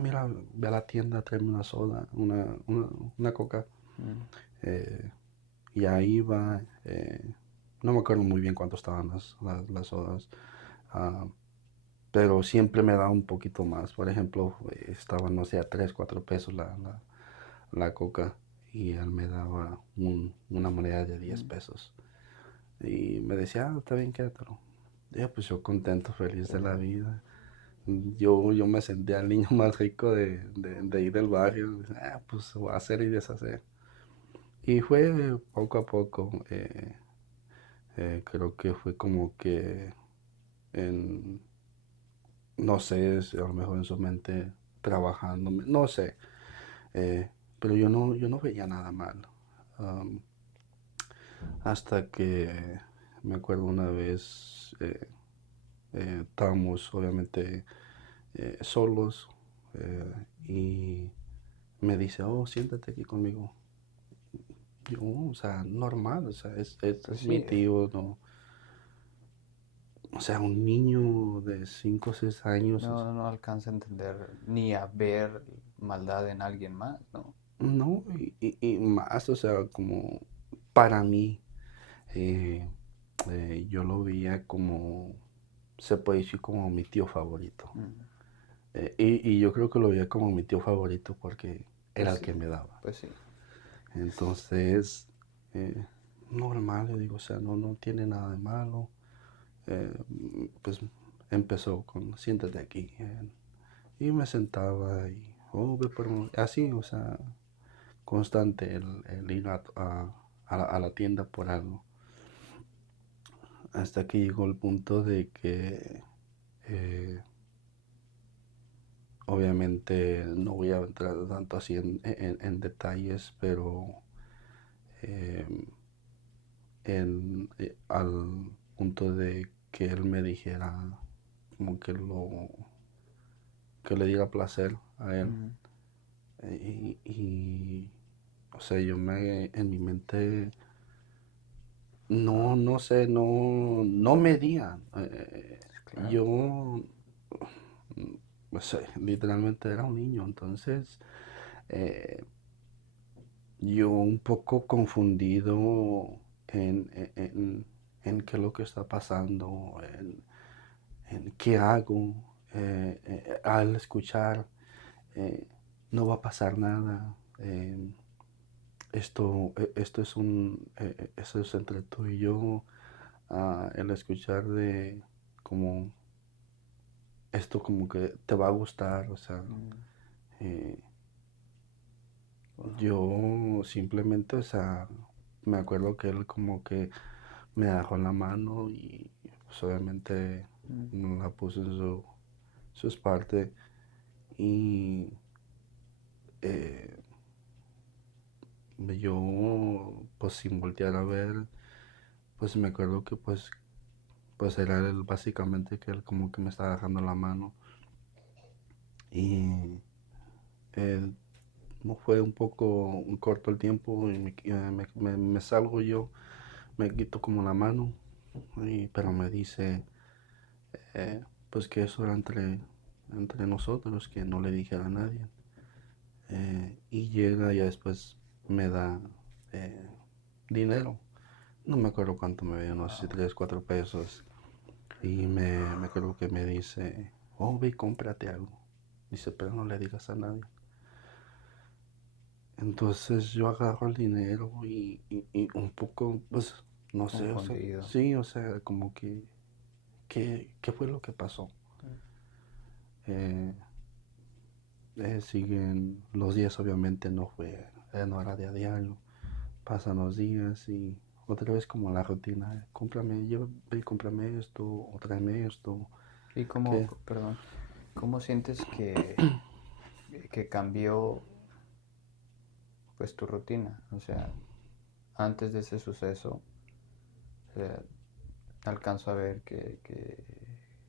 mira, ve a la tienda, tráeme una soda, una coca. Mm, eh, y ahí va, no me acuerdo muy bien cuánto estaban las sodas, ah, pero siempre me daba un poquito más. Por ejemplo, estaban, no sé, a 3, 4 pesos la coca y él me daba una moneda de 10 mm, pesos. Y me decía, está bien, quédatelo. Y pues yo contento, feliz de la sí. vida. Yo me sentía el niño más rico de ir del barrio. Pues voy a hacer y deshacer. Y fue poco a poco. Creo que fue como que en, no sé, a lo mejor en su mente trabajando, no sé. Pero yo no veía nada mal. Um, Hasta que me acuerdo una vez, estábamos obviamente solos, y me dice, oh, siéntate aquí conmigo. Yo, o sea, normal, o sea, Pues es sí, mi tío, ¿no? O sea, un niño de 5 o 6 años, o sea, no alcanza a entender ni a ver maldad en alguien más, ¿no? no, y más, o sea, como para mí, eh, yo lo veía como, se puede decir como mi tío favorito. Mm, Y yo creo que lo veía como mi tío favorito porque pues era el sí, que me daba. pues sí. Entonces, eh, normal, yo digo, o sea, no tiene nada de malo. Eh, pues empezó con, siéntate aquí. Y me sentaba y, oh, ve por así, o sea, constante el ir a la tienda por algo. Hasta que llegó el punto de que, eh, obviamente, no voy a entrar tanto así en detalles, pero eh, al punto de que él me dijera, como que le diera placer a él. Mm, Y, o sea, en mi mente, no sé, no medía. claro. Yo, o sea, literalmente era un niño, entonces eh, yo un poco confundido en qué es lo que está pasando, en qué hago, al escuchar, eh, no va a pasar nada. Esto eso es entre tú y yo. El escuchar de como esto como que te va a gustar, o sea, Mm, eh, yo simplemente, o sea, me acuerdo que él como que me agarró la mano y pues obviamente mm, la puso en sus partes y eh, yo pues sin voltear a ver, pues me acuerdo que pues era él básicamente que él como que me estaba agarrando la mano y eh, no fue un corto el tiempo y me salgo yo, me quito como la mano, pero me dice pues que eso era entre nosotros, que no le dijera a nadie. Y llega y después me da eh, dinero. No me acuerdo cuánto me dio, no sé si wow. 3, 4 pesos. Y me acuerdo que me dice, oh, ve y cómprate algo. Dice, pero no le digas a nadie. Entonces yo agarro el dinero y un poco, pues, no sé, o sea, Confundido. sí, o sea, como que, ¿qué fue lo que pasó? Mm, Eh, Siguen los días, obviamente no era de a diario. Pasan los días y otra vez como la rutina, ve y cómprame esto, o tráeme esto, ¿Y cómo, que perdón, cómo sientes que cambió? pues tu rutina. O sea, antes de ese suceso, o sea, alcanzo a ver que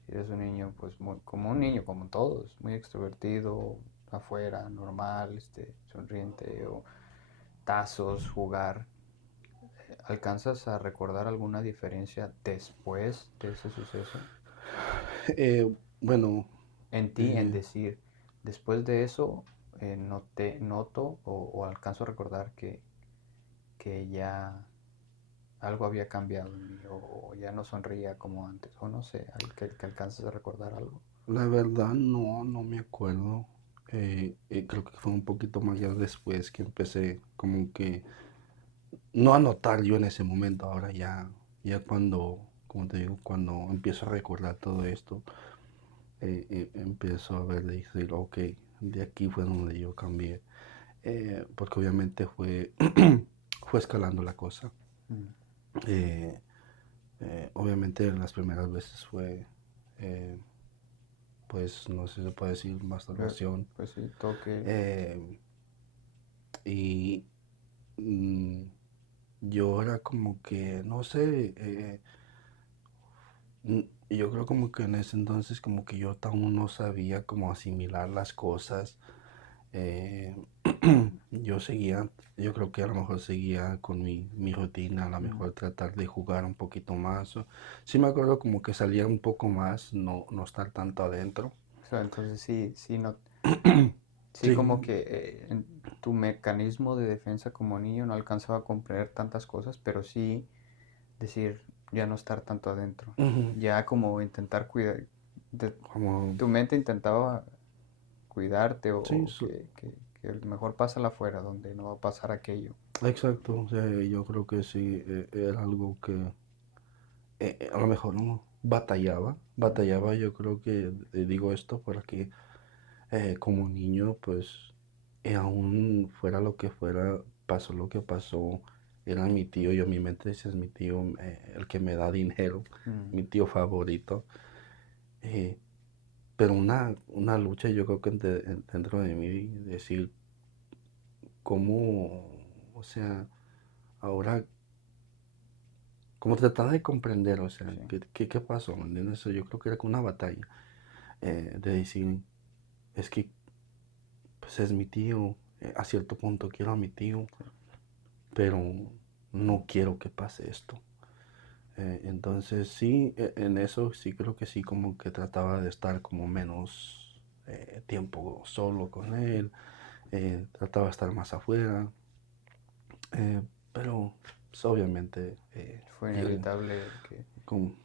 eres un niño, pues como un niño, como todos, muy extrovertido, afuera, normal, sonriente, o tazos, jugar. ¿Alcanzas a recordar alguna diferencia después de ese suceso? Eh, bueno, En ti, en eh, decir, después de eso, noto o alcanzo a recordar que ya algo había cambiado en mí o ya no sonría como antes, o no sé, que alcances a recordar algo. la verdad no me acuerdo. Creo que fue un poquito más ya después que empecé como que no a notar yo en ese momento, ahora ya cuando, como te digo, cuando empiezo a recordar todo esto, empiezo a ver y decir, ok, de aquí fue donde yo cambié. Porque obviamente fue escalando la cosa. Mm. Eh, Obviamente las primeras veces fue, eh, pues no sé si se puede decir, Eh, masturbación. Pues sí, toque. eh, y mm, yo era como que, no sé, yo creo como que en ese entonces como que yo aún no sabía cómo asimilar las cosas. Eh, yo seguía, yo creo que a lo mejor seguía con mi rutina, a lo Mm. mejor tratar de jugar un poquito más. Sí me acuerdo como que salía un poco más, no estar tanto adentro. O sea, entonces sí, sí, no, sí como Sí, que tu mecanismo de defensa como niño no alcanzaba a comprender tantas cosas, pero sí decir, ya no estar tanto adentro. ujú, Ya como intentar cuidar, de- como, tu mente intentaba cuidarte sí, o que mejor pásala afuera, donde no va a pasar aquello. exacto. O sea, yo creo que sí, era algo que a lo mejor no batallaba. Yo creo que digo esto porque como niño, pues, aún fuera lo que fuera, pasó lo que pasó, era mi tío, yo en mi mente decía, es mi tío, el que me da dinero, Mm. mi tío favorito. eh, pero una lucha yo creo que dentro de mí, decir, cómo, o sea, ahora, como tratar de comprender, o sea, Sí. qué pasó, ¿me entiendes? Yo creo que era como una batalla, de decir, es que, pues es mi tío, a cierto punto quiero a mi tío, Sí. pero no quiero que pase esto. Entonces sí, en eso sí creo que sí como que trataba de estar como menos tiempo solo con él, trataba de estar más afuera, eh, pero pues, obviamente Fue inevitable que... como,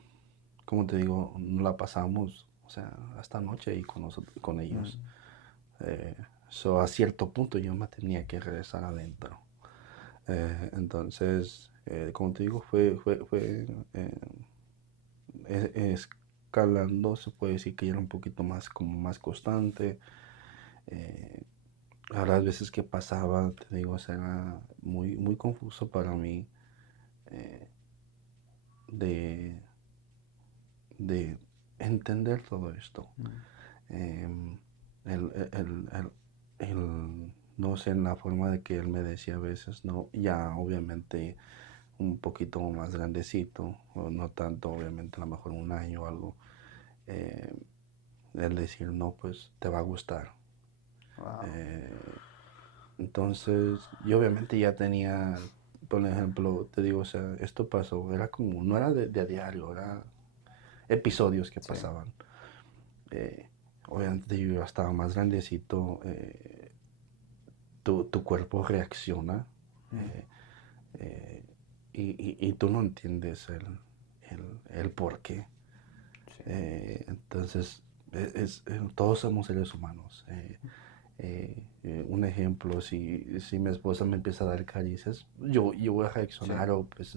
como te digo, no la pasamos, o sea, hasta noche ahí con nosotros, con Mm. ellos. Eh, a cierto punto yo me tenía que regresar adentro. Entonces, como te digo, fue escalando, se puede decir que ya era un poquito más como más constante. Eh, a las veces que pasaba, te digo, o sea, era muy confuso para mí eh, de, de entender todo esto. Mm. Em, el, el, el, no sé, en la forma de que él me decía a veces, no, ya obviamente un poquito más grandecito, o no tanto, obviamente, a lo mejor un año o algo, eh, el decir, no, pues te va a gustar. Wow. Eh, entonces, yo obviamente ya tenía, por ejemplo, te digo, o sea, esto pasó, era como, no era de a diario, era episodios que Sí. pasaban. Eh, Obviamente yo ya estaba más grandecito, tu cuerpo reacciona Mm. eh, eh, y tú no entiendes el por qué. Sí. Entonces, todos somos seres humanos. Un ejemplo, si mi esposa me empieza a dar caricias, yo voy a Sí. reaccionar o pues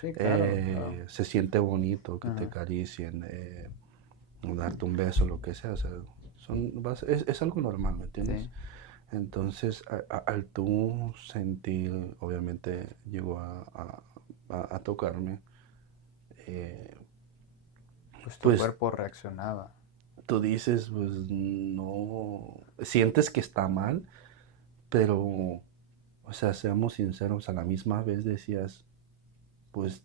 Sí, claro, claro. se siente bonito que te Ajá. acaricien, o darte un beso, lo que sea. O sea, es algo normal, ¿me entiendes? Sí. Entonces, al tú sentir, obviamente llegó a tocarme, eh, Pues tu pues cuerpo reaccionaba. tú dices, pues no, sientes que está mal, pero o sea, seamos sinceros, a la misma vez decías, pues,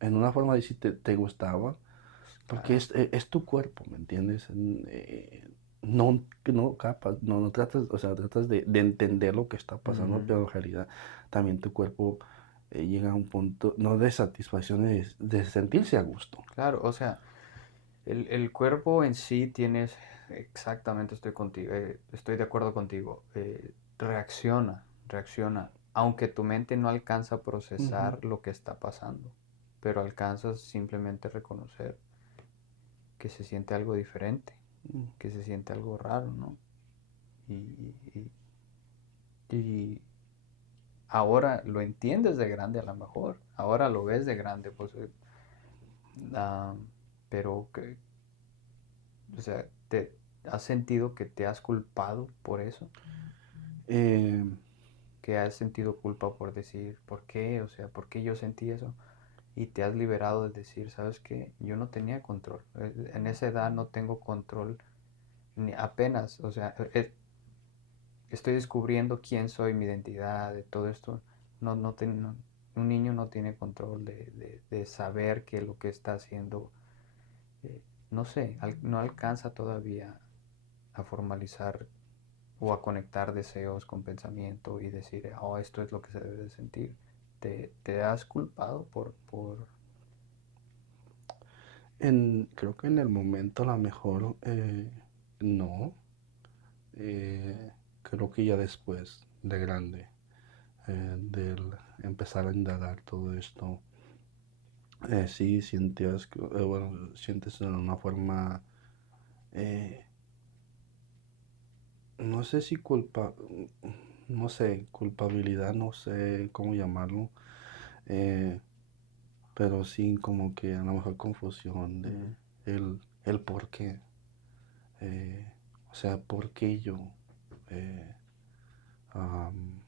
en una forma de decir te gustaba, porque Claro. es tu cuerpo, ¿me entiendes? No, no capas, no tratas, o sea, tratas de entender lo que está pasando, Ujú. pero en realidad también tu cuerpo llega a un punto, no de satisfacción, de sentirse a gusto. Claro, o sea, el cuerpo en sí tienes, exactamente estoy contigo, estoy de acuerdo contigo, reacciona, aunque tu mente no alcanza a Ujú. procesar lo que está pasando, pero alcanzas simplemente reconocer que se siente algo diferente, Mm. que se siente algo raro, ¿no? Y, y- y ahora lo entiendes de grande a lo mejor, ahora lo ves de grande, pues, ah, pero que, o sea, ¿te has sentido que te has culpado por eso? Eh, ¿Que has sentido culpa por decir, ¿por qué? O sea, ¿por qué yo sentí eso? Y te has liberado de decir, ¿sabes qué? Yo no tenía control. En esa edad no tengo control ni apenas, o sea, estoy descubriendo quién soy, mi identidad, de todo esto. No, un niño no tiene control de saber que lo que está haciendo, eh, no sé, no alcanza todavía a formalizar o a conectar deseos con pensamiento y decir, oh, esto es lo que se debe de sentir. Te has culpado por... creo que en el momento a lo mejor no. Creo que ya después de grande, del empezar a indagar todo esto, sí sientes, bueno, sientes de una forma, eh, no sé si no sé, culpabilidad, no sé cómo llamarlo, eh, pero sí como que a lo mejor confusión de Mm, el por qué, eh, o sea, por qué yo, eh, am,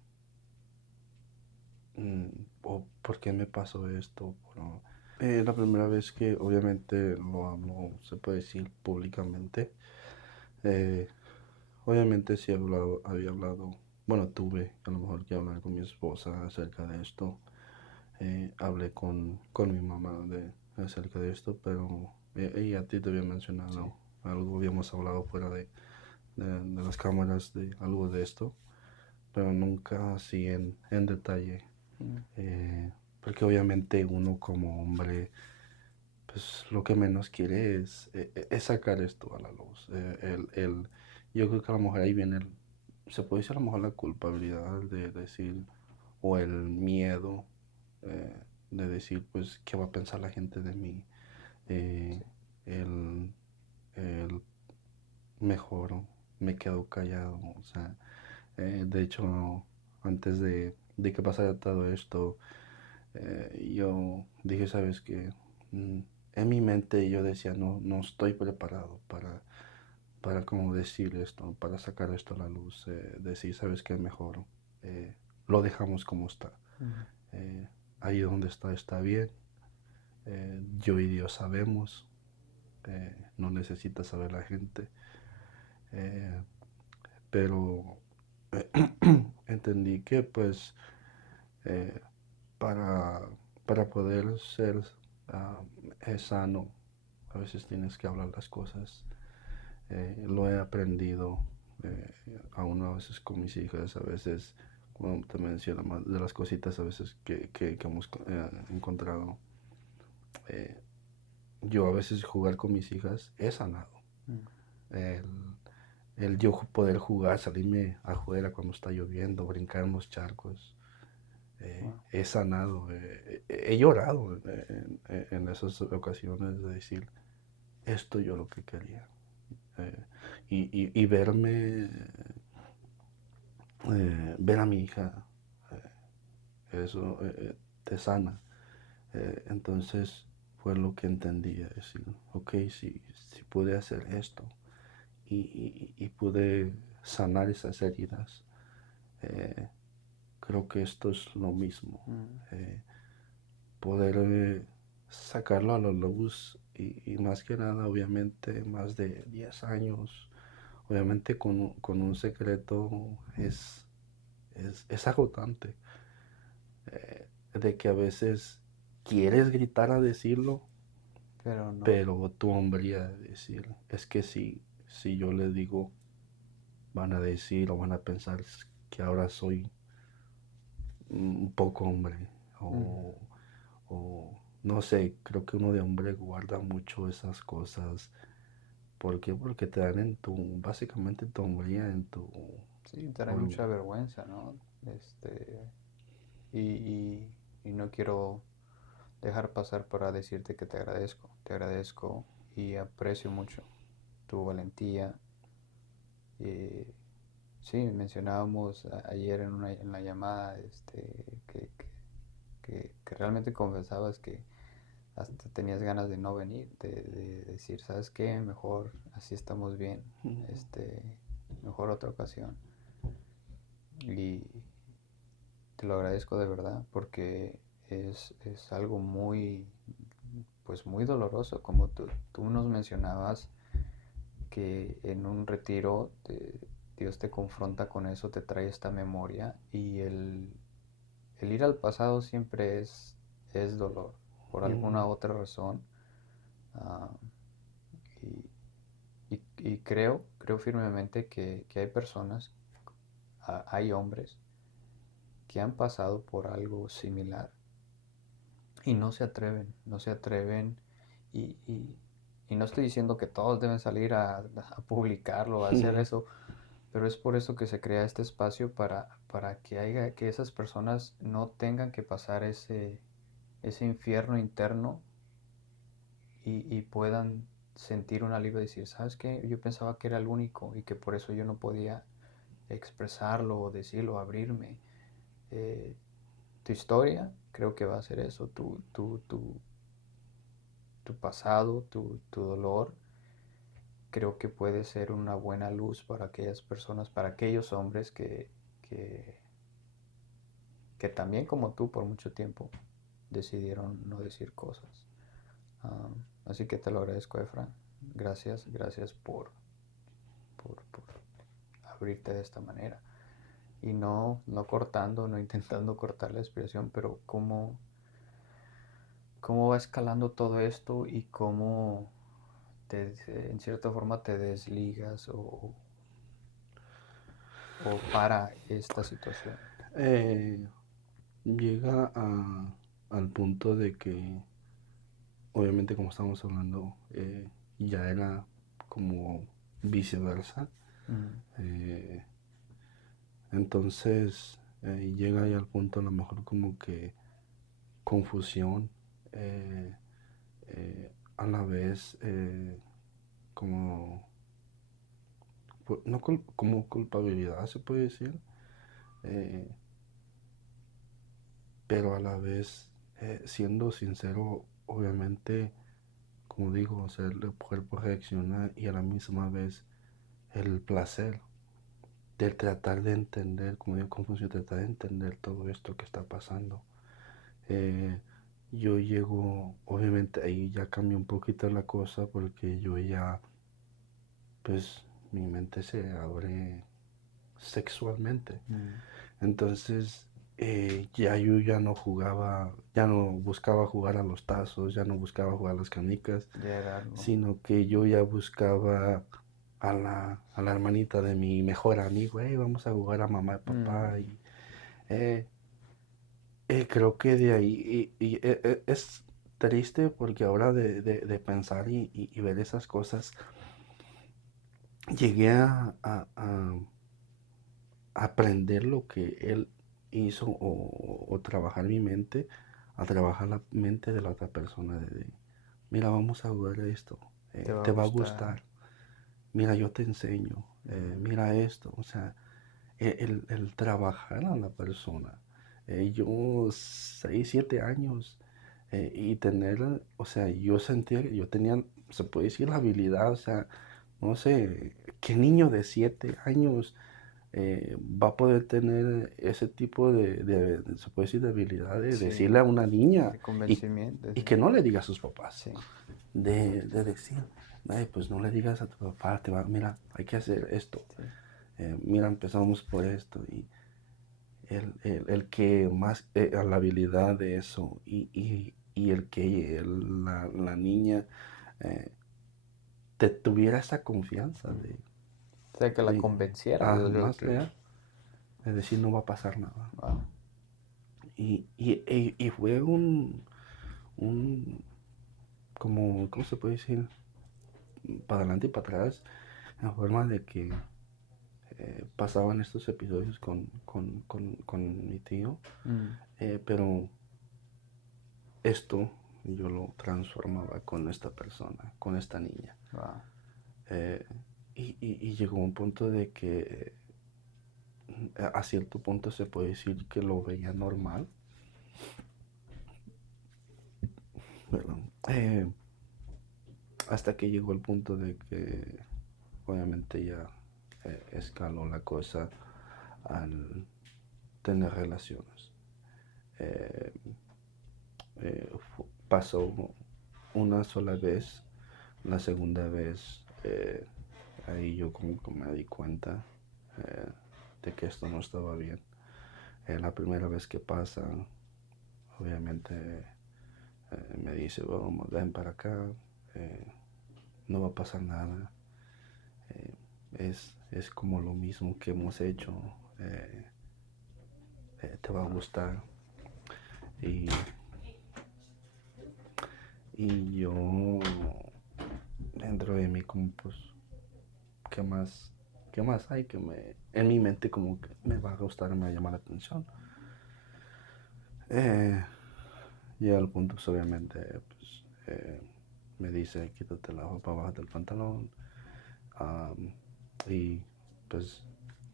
mm, o por qué me pasó esto. La primera vez que obviamente lo hablo, se puede decir públicamente. eh, Obviamente sí había hablado, bueno, tuve a lo mejor que hablar con mi esposa acerca de esto. Hablé con mi mamá acerca de esto, pero ella a ti te había sí. mencionado algo, habíamos hablado fuera de las cámaras de algo de esto, pero nunca así en detalle. Mm, eh, Porque obviamente uno como hombre, pues lo que menos quiere es sacar esto a la luz. Yo creo que a lo mejor ahí viene se puede decir a lo mejor la culpabilidad de decir, o el miedo eh, de decir, pues, ¿qué va a pensar la gente de mí? Eh, sí. el, el mejor, me quedo callado. O sea, de hecho, antes de que pasara todo esto, yo dije, ¿sabes qué? En mi mente yo decía, no, no estoy preparado para como decir esto, para sacar esto a la luz, decir, ¿sabes qué? Mejor lo dejamos como está. Mm, Eh, Ahí donde está bien. Yo y Dios sabemos, no necesita saber la gente, eh, pero entendí que pues eh, para, para poder ser ah, sano, a veces tienes que hablar las cosas. Lo he aprendido aún a veces con mis hijas, a veces, como te menciono, más de las cositas a veces que hemos encontrado. Eh, yo a veces jugar con mis hijas he sanado. mm, El, el yo poder jugar, salirme afuera cuando está lloviendo, brincar en los charcos, wow. he sanado, he llorado en esas ocasiones de decir, esto yo lo que quería. Eh, y verme, ver a mi hija, eso te sana. Entonces fue lo que entendí, decir, ok, si pude hacer esto y pude sanar esas heridas, eh, creo que esto es lo mismo. Mm, eh, Poder sacarlo a la luz y más que nada, obviamente, más de 10 años, obviamente con un secreto es agotante. De que a veces quieres gritar a decirlo, Pero no. pero tu hombría de decir, es que si yo les digo, van a decir o van a pensar que ahora soy un poco hombre, Ujú. o, o no sé, creo que uno de hombre guarda mucho esas cosas. ¿Por qué? Porque te dan básicamente en tu hombría, en tu Sí, trae mucha orgullo. vergüenza, ¿no? Y, y, y no quiero dejar pasar para decirte que te agradezco y aprecio mucho tu valentía. Eh, sí, mencionábamos ayer en la llamada que realmente confesabas que hasta tenías ganas de no venir, de decir, ¿sabes qué? Mejor así estamos bien, este, mejor otra ocasión. Y te lo agradezco de verdad porque es algo muy, pues muy doloroso, como tú nos mencionabas que en un retiro Dios te confronta con eso, te trae esta memoria y el ir al pasado siempre es dolor, por alguna otra razón. ah, y creo firmemente que hay personas, hay hombres que han pasado por algo similar y no se atreven y, y- y no estoy diciendo que todos deben salir a publicarlo, a hacer eso, pero es por eso que se crea este espacio para que esas personas no tengan que pasar ese infierno interno y puedan sentir un alivio y decir, ¿sabes qué? Yo pensaba que era el único y que por eso yo no podía expresarlo o decirlo, abrirme. Eh, Tu historia creo que va a ser eso, tu pasado, tu dolor, creo que puede ser una buena luz para aquellas personas, para aquellos hombres que, que también como tú por mucho tiempo decidieron no decir cosas. Ah, Así que te lo agradezco, Efra. Gracias, gracias por abrirte de esta manera. Y no cortando, no intentando cortar la expresión, pero cómo va escalando todo esto y cómo en cierta forma te desligas o para esta situación. Eh, llega al punto de que, obviamente, como estamos hablando, ya era como viceversa. Mm, Eh, entonces, llega ya al punto, a lo mejor, como que confusión, eh, a la vez, como, no como culpabilidad, se puede decir, eh, pero a la vez, siendo sincero, obviamente, como digo, o sea, el cuerpo reacciona y a la misma vez el placer de tratar de entender, como digo Confucio, tratar de entender todo esto que está pasando. Eh, yo llego, obviamente ahí ya cambia un poquito la cosa porque yo ya, pues mi mente se abre sexualmente. mm, Entonces, ya yo ya no jugaba, ya no buscaba jugar a los tazos, ya no buscaba jugar a las canicas, Llegarlo. sino que yo ya buscaba a la hermanita de mi mejor amigo, hey, vamos a jugar a mamá y papá. Mm, Y eh, creo que de ahí, es triste porque ahora de pensar y ver esas cosas, llegué a aprender lo que él hizo o trabajar mi mente, a trabajar la mente de la otra persona. Mira, vamos a jugar esto, te va a te va a gustar. gustar, mira, yo te enseño, Mm, mira esto, o sea, el trabajar a la persona. Yo, 6, 7 años, y tener, o sea, yo sentía que yo tenía, se puede decir, la habilidad, o sea, no sé, qué niño de 7 años va a poder tener ese tipo se puede decir, de habilidad de sí, decirle a una niña de y, convencimiento, y sí. que no le diga a sus papás, Sí, de decir, ay, pues no le digas a tu papá, mira, hay que hacer esto, sí. mira, empezamos por esto, el que más, a la habilidad de eso y el que la niña eh, te tuviera esa confianza O sea, que la de convenciera de lo más que... real, es decir, no va a pasar nada. Wow. Y fue un, como, ¿cómo se puede decir? Para adelante y para atrás, en forma de que pasaban estos episodios con mi tío, Mm. pero esto yo lo transformaba con esta persona, con esta niña. Wow. Eh, y llegó un punto de que a cierto punto se puede decir que lo veía normal. Perdón. Hasta que llegó el punto de que obviamente ya escaló la cosa al tener relaciones. Eh, Pasó una sola vez, la segunda vez ahí yo como que me di cuenta eh, de que esto no estaba bien. La primera vez que pasa, obviamente me dice, vamos, ven para acá, eh, no va a pasar nada. Eh, es como lo mismo que hemos hecho, eh, te va a gustar. Y, y yo, dentro de mí, como pues, ¿qué más, qué más hay que en mi mente como que me va a gustar, me va a llamar la atención? Eh, Llega al punto, pues, obviamente, pues, me dice, quítate la ropa, bájate el pantalón. um, y pues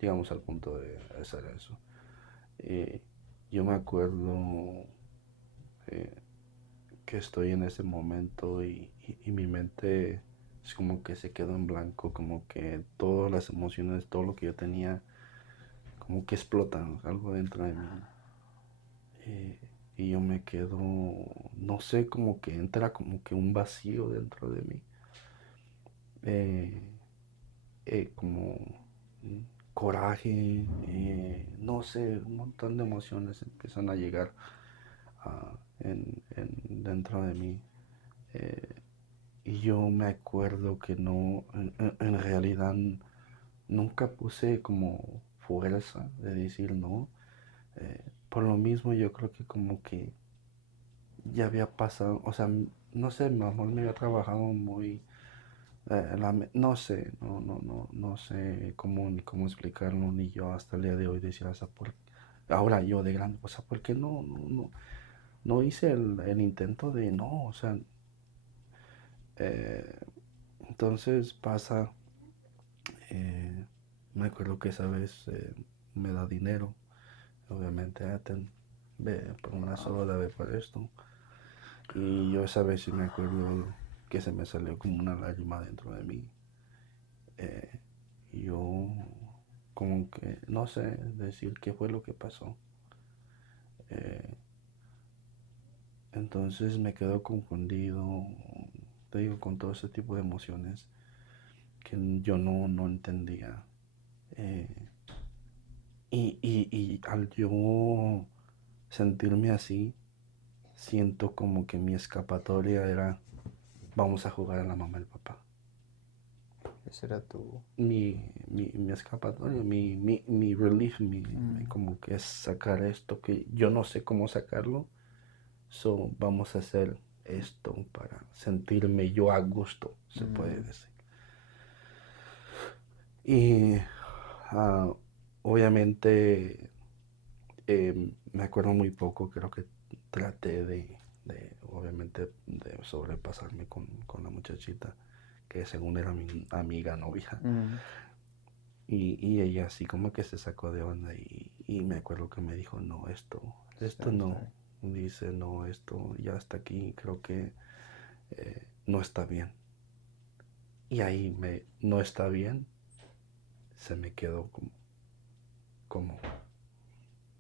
llegamos al punto de hacer eso. Y yo me acuerdo eh, que estoy en ese momento y mi mente es como que se quedó en blanco, como que todas las emociones, todo lo que yo tenía, como que explotan algo dentro de mí. Eh, y yo me quedo, no sé, como que entra como que un vacío dentro de mí. Eh, Como coraje, no sé, un montón de emociones empiezan a llegar dentro de mí. Eh, y yo me acuerdo que no, en realidad nunca puse como fuerza de decir no. Por lo mismo yo creo que como que ya había pasado, o sea, no sé, mi amor me había trabajado muy, no sé, no sé cómo ni cómo explicarlo, ni yo hasta el día de hoy decir, o sea, ahora yo de grande, o sea, ¿por qué no hice el intento de no? O sea, eh, entonces pasa, eh, me acuerdo que esa vez me da dinero, obviamente, ve por una sola vez por esto. Y yo esa vez sí me acuerdo que se me salió como una lágrima dentro de mí. Eh, y yo como que no sé decir qué fue lo que pasó. Eh, entonces me quedo confundido, te digo, con todo ese tipo de emociones que yo no entendía. Eh, y al yo sentirme así, siento como que mi escapatoria era, vamos a jugar a la mamá y el papá. Ese era tu... Mi escapatoria, mi relief, como que es sacar esto que yo no sé cómo sacarlo. So, vamos a hacer esto para sentirme yo a gusto, se puede decir. Y ah, obviamente me acuerdo muy poco, creo que traté obviamente, de sobrepasarme con la muchachita, que según era mi amiga novia. Mm. Y ella así como que se sacó de onda y me acuerdo que me dijo, no, esto Está no. bien. Dice, no, esto ya está aquí, creo que no está bien. Y ahí no está bien, se me quedó como, como,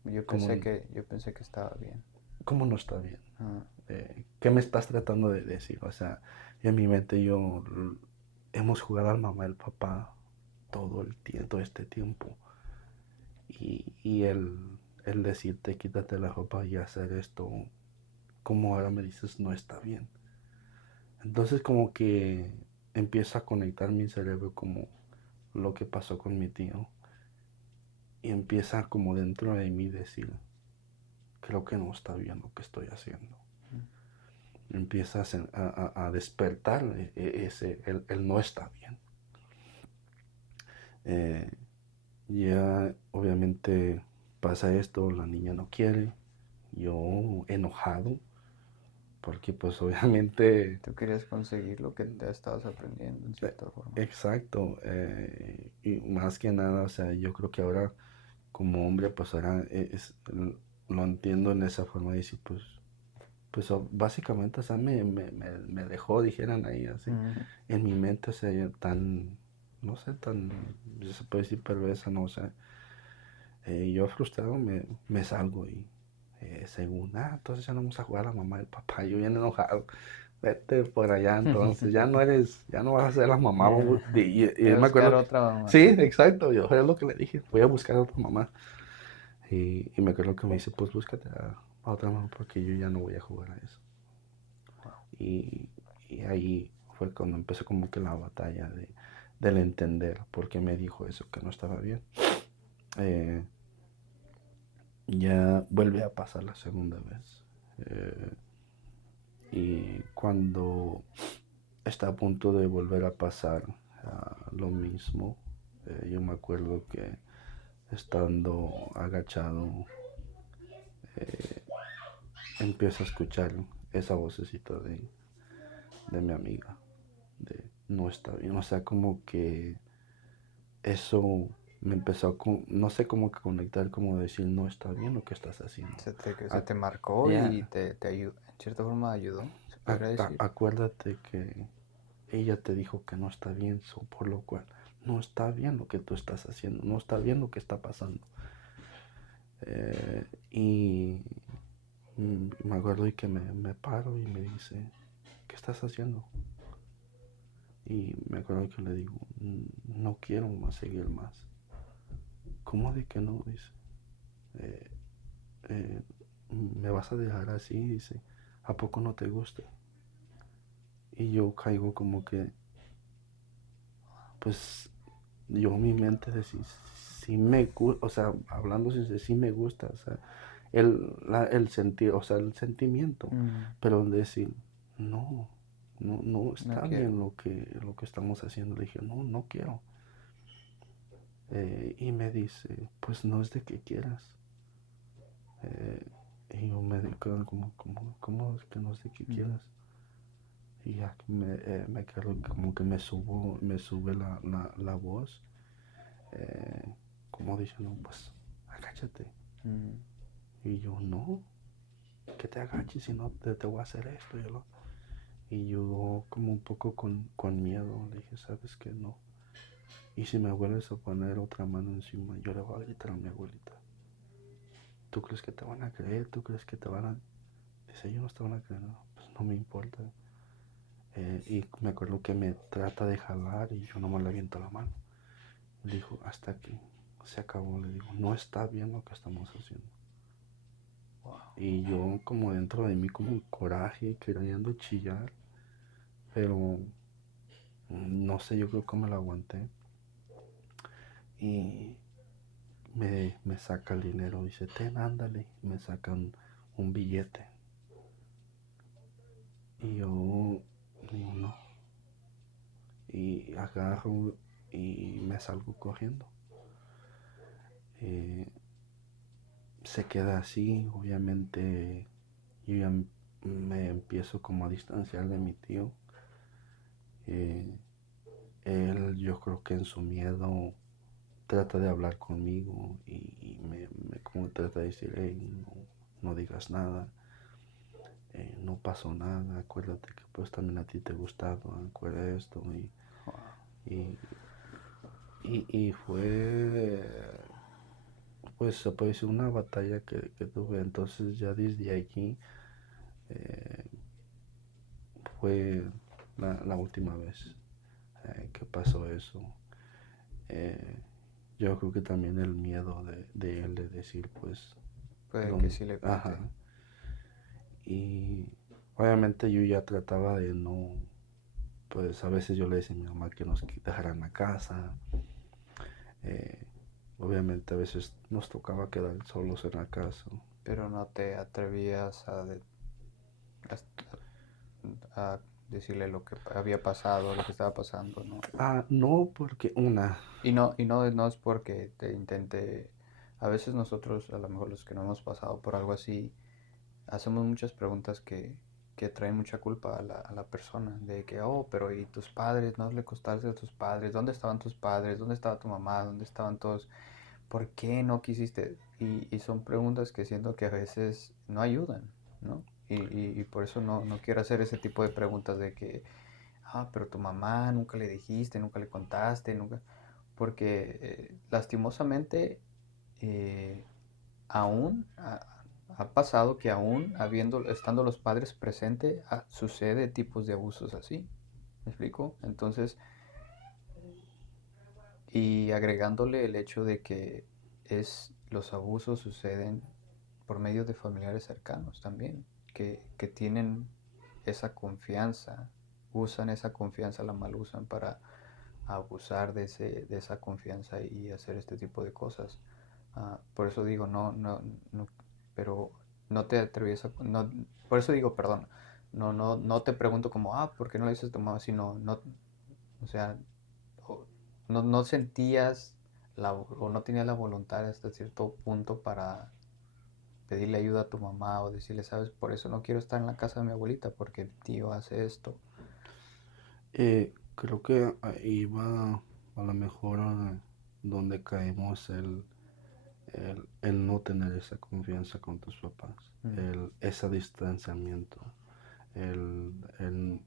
Yo pensé que estaba bien. como no está bien. Ah. ¿Qué me estás tratando de decir? O sea, en mi mente hemos jugado al mamá y al papá todo este tiempo. Y él el decirte quítate la ropa y hacer esto, como ahora me dices, no está bien. Entonces como que empiezo a conectar mi cerebro como lo que pasó con mi tío y empieza como dentro de mí decir, creo que no está bien lo que estoy haciendo. Empieza a despertar el no está bien. Eh, ya obviamente pasa esto, la niña no quiere, yo enojado, porque pues obviamente, Tú querías conseguir lo que te estabas aprendiendo en cierta forma. exacto, y más que nada, o sea, yo creo que ahora como hombre, pues ahora lo entiendo en esa forma de decir, pues básicamente, o sea, me dejó, dijeran ahí, así, Ujú. en mi mente, o sea, tan, no sé, tan, se puede decir perversa, no, o sea, yo frustrado me salgo y según, entonces ya no vamos a jugar a la mamá y el papá, yo bien enojado, vete por allá, entonces ya no vas a ser la mamá, y Voy yo a me buscar acuerdo, otra mamá. sí, exacto, yo es lo que le dije, voy a buscar a otra mamá, y me acuerdo que me dice, pues búscate a otra mamá porque yo ya no voy a jugar a eso, y, y ahí fue cuando empezó como que la batalla del entender por qué me dijo eso, que no estaba bien. Eh, ya vuelve a pasar la segunda vez. Eh, y cuando está a punto de volver a pasar lo mismo, yo me acuerdo que estando agachado, eh, empiezo a escuchar esa vocecita de mi amiga, de no está bien. O sea, como que eso me empezó no sé cómo que conectar, como decir, no está bien lo que estás haciendo. Se te marcó y Ya, te ayudó, en cierta forma ayudó, se podría decir. acuérdate que ella te dijo que no está bien, por lo cual no está bien lo que tú estás haciendo, no está bien lo que está pasando. Y me acuerdo y que me paro y me dice, ¿qué estás haciendo? Y me acuerdo que le digo, no quiero más seguir más. ¿Cómo de que no? Dice, "Eh, eh, ¿me vas a dejar así?" Dice, ¿a poco no te gusta? Y yo caigo como que, pues, yo mi mente decía, sí me gusta, o sea, hablando sin sí me gusta, o sea, el sentir, o sea, el sentimiento, Mm, pero decir, no, no no está quiero. bien lo que estamos haciendo. Le dije, no, no quiero. Y me dice, pues no es de que quieras. Eh, y yo me quedo ¿cómo es que no es de que Ujú. quieras? Y ya me quedo como que me sube la voz, eh, como diciendo, pues, agáchate. Mm, Y yo, no, que te agaches, si no te voy a hacer esto. Y yo como un poco con miedo le dije, ¿sabes qué? No. Y si me vuelves a poner otra mano encima, yo le voy a gritar a mi abuelita. ¿Tú crees que te van a creer? ¿Tú crees que te van a...? Dice, ellos no te van a creer. No, pues no me importa. Y me acuerdo que me trata de jalar y yo nomás le aviento la mano. Le dijo, hasta aquí se acabó. Le digo, no está bien lo que estamos haciendo. wow. Y yo como dentro de mí como un coraje, queriendo chillar, pero no sé, yo creo que me lo aguanté. Y me saca el dinero, dice, ten, ándale. Me sacan un billete. Y yo digo, no. Y agarro y me salgo corriendo. Eh, Se queda así, obviamente yo ya me empiezo como a distanciar de mi tío. Eh, Él yo creo que en su miedo trata de hablar conmigo y como trata de decir, hey, no digas nada, no pasó nada, acuérdate que pues también a ti te gustaba, acuérdate de esto. Wow. Y, y fue, pues se puede decir una batalla que tuve. Entonces ya desde aquí eh, fue la última vez que pasó eso. Eh, yo creo que también el miedo de él de decir, pues Puede que sí le cuente. Ajá. Y obviamente yo ya trataba de no, pues a veces yo le decía a mi mamá que nos dejara en la casa. Eh, obviamente a veces nos tocaba quedar solos en la casa. Pero no te atrevías a decirle lo que había pasado, lo que estaba pasando, ¿no? No, porque Y no es porque te intente. A veces nosotros, a lo mejor los que no hemos pasado por algo así, hacemos muchas preguntas que traen mucha culpa a la persona. De que, oh, pero ¿y tus padres? ¿No le costaste a tus padres? ¿Dónde estaban tus padres? ¿Dónde estaba tu mamá? ¿Dónde estaban todos? ¿Por qué no quisiste? Y son preguntas que siento que a veces no ayudan, ¿no? Y por eso no quiero hacer ese tipo de preguntas de que, pero tu mamá nunca le dijiste, nunca le contaste, nunca. Porque lastimosamente eh, aún ha pasado que aún estando los padres presentes, sucede tipos de abusos así. ¿Me explico? Entonces, y agregándole el hecho de que los abusos suceden por medio de familiares cercanos también, que tienen esa confianza, usan esa confianza, la mal usan para abusar de esa confianza y hacer este tipo de cosas. Por eso digo, no, pero no te atreves por eso digo, perdón, no te pregunto como, ¿por qué no le dices a tu mamá? Sino, no, o sea, no sentías o no tenías la voluntad hasta cierto punto para pedirle ayuda a tu mamá o decirle, sabes, por eso no quiero estar en la casa de mi abuelita porque el tío hace esto. creo que ahí va a lo mejor donde caemos el no tener esa confianza con tus papás, Mm. ese distanciamiento, el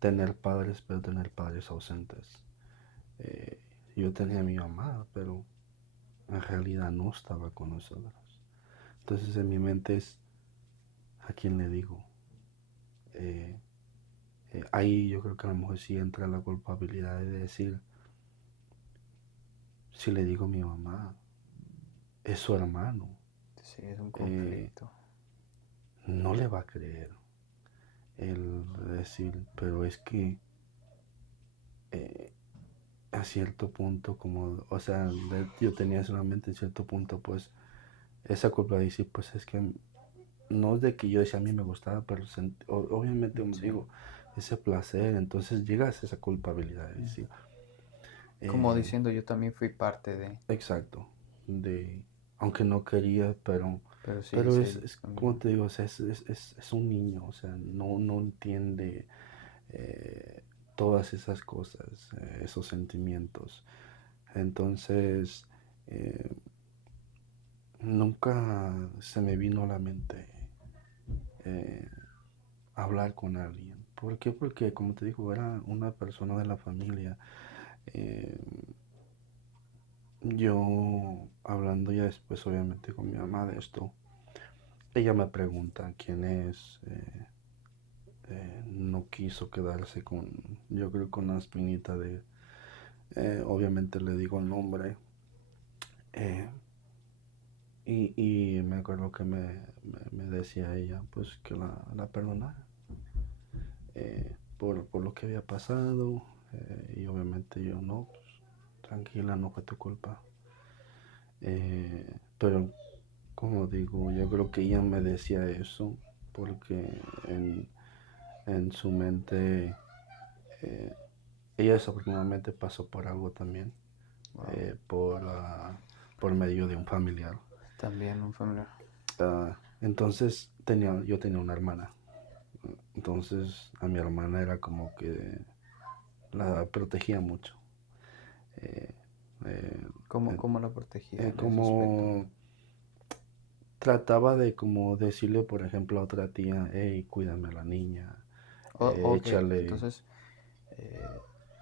tener padres, pero tener padres ausentes. Eh, yo tenía a mi mamá, pero en realidad no estaba con nosotros. Entonces en mi mente es, ¿a quién le digo? Eh, ahí yo creo que a lo mejor sí entra la culpabilidad de decir, si le digo a mi mamá, es su hermano, Sí, es un eh, conflicto. no le va a creer el decir, pero es que eh, a cierto punto, como, o sea, yo tenía solamente en cierto punto, pues, esa culpa de decir, pues es que no es de que yo decía a mí me gustaba, pero obviamente, como Sí. digo, ese placer, entonces llegas a esa culpabilidad de Mm. decir, Como eh, diciendo, yo también fui parte de, exacto, de, aunque no quería, pero sí, pero sí, como también. te digo, o sea, es un niño, o sea, no entiende eh, todas esas cosas, esos sentimientos. Entonces, eh, nunca se me vino a la mente eh, hablar con alguien. ¿Por qué? Porque, como te digo, era una persona de la familia. Eh, yo, hablando ya después, obviamente, con mi mamá de esto, ella me pregunta quién es. No quiso quedarse con, yo creo, con la espinita de, obviamente le digo el nombre. eh, y me acuerdo que me decía ella, pues, que la perdonara por lo que había pasado. Y obviamente yo, no, pues, tranquila, no fue tu culpa. Pero, como digo, yo creo que ella me decía eso porque en su mente, eh, ella desafortunadamente pasó por algo también, Wow. por, por medio de un familiar. También un familiar. Entonces yo tenía una hermana. Entonces a mi hermana era como que la protegía mucho. Eh, eh, ¿Cómo la protegía en ese aspecto? como trataba de como decirle, por ejemplo, a otra tía, hey, cuídame a la niña, Ok, échale. entonces eh,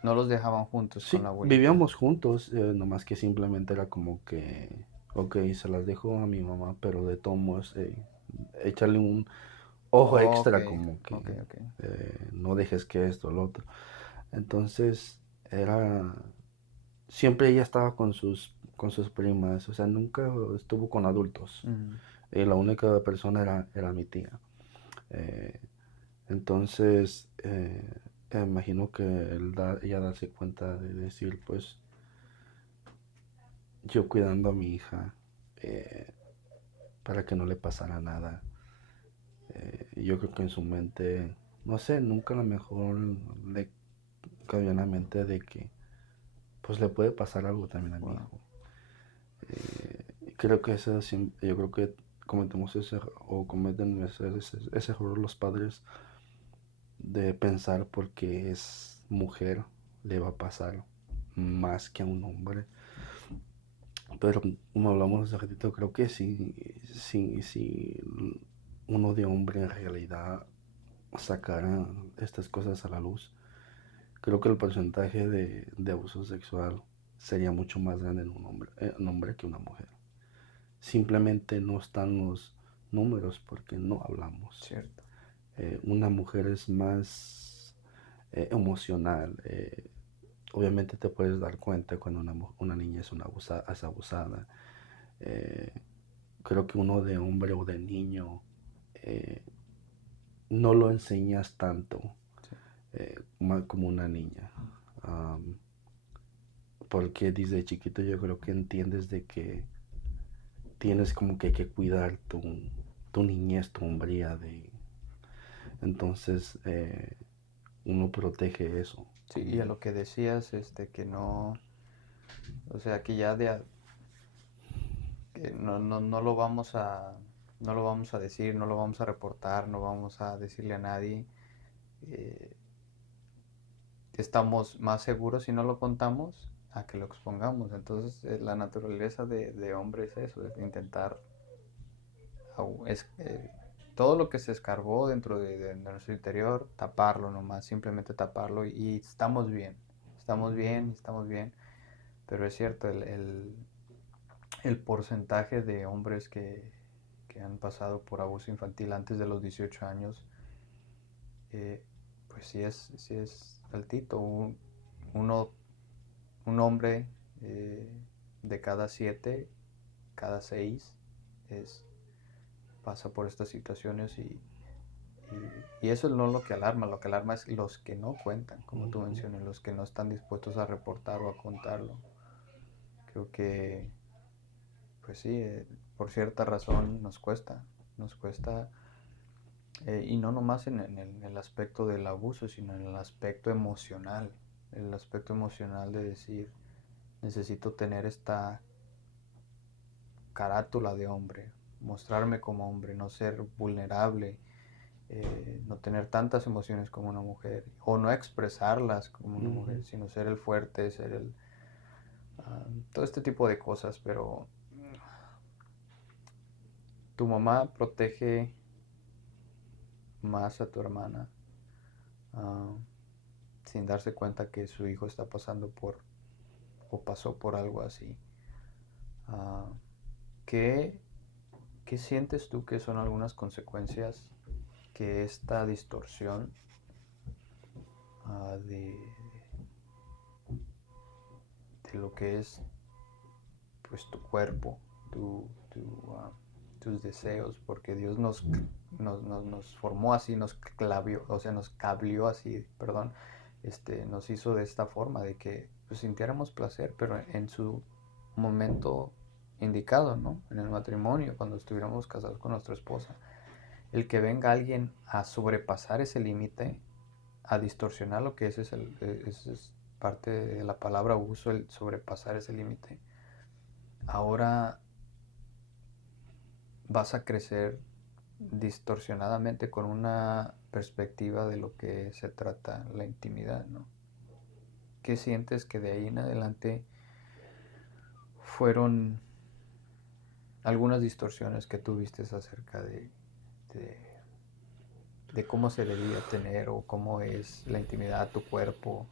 no los dejaban juntos con la Sí, abuelita. vivíamos juntos, nomás que simplemente era como que, ok, se las dejo a mi mamá, pero de todos modos, échale un ojo Ok, extra, como que ok. no dejes que esto, lo otro. Entonces, era, siempre ella estaba con sus primas, o sea, nunca estuvo con adultos. Mm. y la única persona era mi tía. Eh, entonces, imagino que ella darse cuenta de decir, pues, yo cuidando a mi hija eh, para que no le pasara nada. Yo creo que en su mente, no sé, nunca a lo mejor le cayó en la mente de que pues le puede pasar algo también a mi Wow. hijo. Creo que yo creo que cometemos o cometen ese error los padres de pensar porque es mujer le va a pasar más que a un hombre. Pero como hablamos hace ratito, creo que si uno de hombre en realidad sacara estas cosas a la luz, creo que el porcentaje de abuso sexual sería mucho más grande en un hombre que una mujer. Simplemente no están los números porque no hablamos. Cierto. Una mujer es más emocional. Obviamente te puedes dar cuenta cuando una niña es abusada. Eh, Creo que uno de hombre o de niño eh, no lo enseñas tanto Sí. como una niña. Am, Porque desde chiquito yo creo que entiendes de que tienes como que cuidar tu niñez, tu hombría. Entonces uno protege eso. Sí, y a lo que decías, que no, o sea, que ya que no lo vamos no lo vamos a decir, no lo vamos a reportar, no vamos a decirle a nadie. eh, Estamos más seguros si no lo contamos a que lo expongamos. Entonces, la naturaleza de hombre es eso, es intentar es, todo lo que se escarbó dentro de nuestro interior, taparlo nomás, simplemente taparlo y estamos bien, estamos bien, estamos bien. Pero es cierto, el porcentaje de hombres que han pasado por abuso infantil antes de los 18 años, eh, pues sí es altito. Uno, un hombre eh, de cada 7, cada 6 es, pasa por estas situaciones y eso es no lo que alarma. Lo que alarma es los que no cuentan, como tú Ujú. mencionas, los que no están dispuestos a reportar o a contarlo. Creo que, pues sí, por cierta razón nos cuesta, y no nomás en el aspecto del abuso, sino en el aspecto emocional de decir, necesito tener esta carátula de hombre, mostrarme como hombre, no ser vulnerable, no tener tantas emociones como una mujer, o no expresarlas como una Ujú. mujer, sino ser el fuerte, ser todo este tipo de cosas. Pero tu mamá protege más a tu hermana, uh, sin darse cuenta que su hijo está pasando por o pasó por algo así. Uh, ¿qué, ¿Qué sientes tú que son algunas consecuencias que esta distorsión uh, de, de lo que es pues tu cuerpo, tus deseos, porque Dios nos formó así, nos clavió, o sea, nos cableó así, perdón, nos hizo de esta forma, de que pues, sintiéramos placer, pero en su momento indicado, ¿no? En el matrimonio, cuando estuviéramos casados con nuestra esposa. El que venga alguien a sobrepasar ese límite, a distorsionar lo que es parte de la palabra uso, el sobrepasar ese límite. Ahora vas a crecer distorsionadamente con una perspectiva de lo que se trata la intimidad, ¿no? ¿Qué sientes que de ahí en adelante fueron algunas distorsiones que tuviste acerca de, de cómo se debía tener o cómo es la intimidad, tu cuerpo,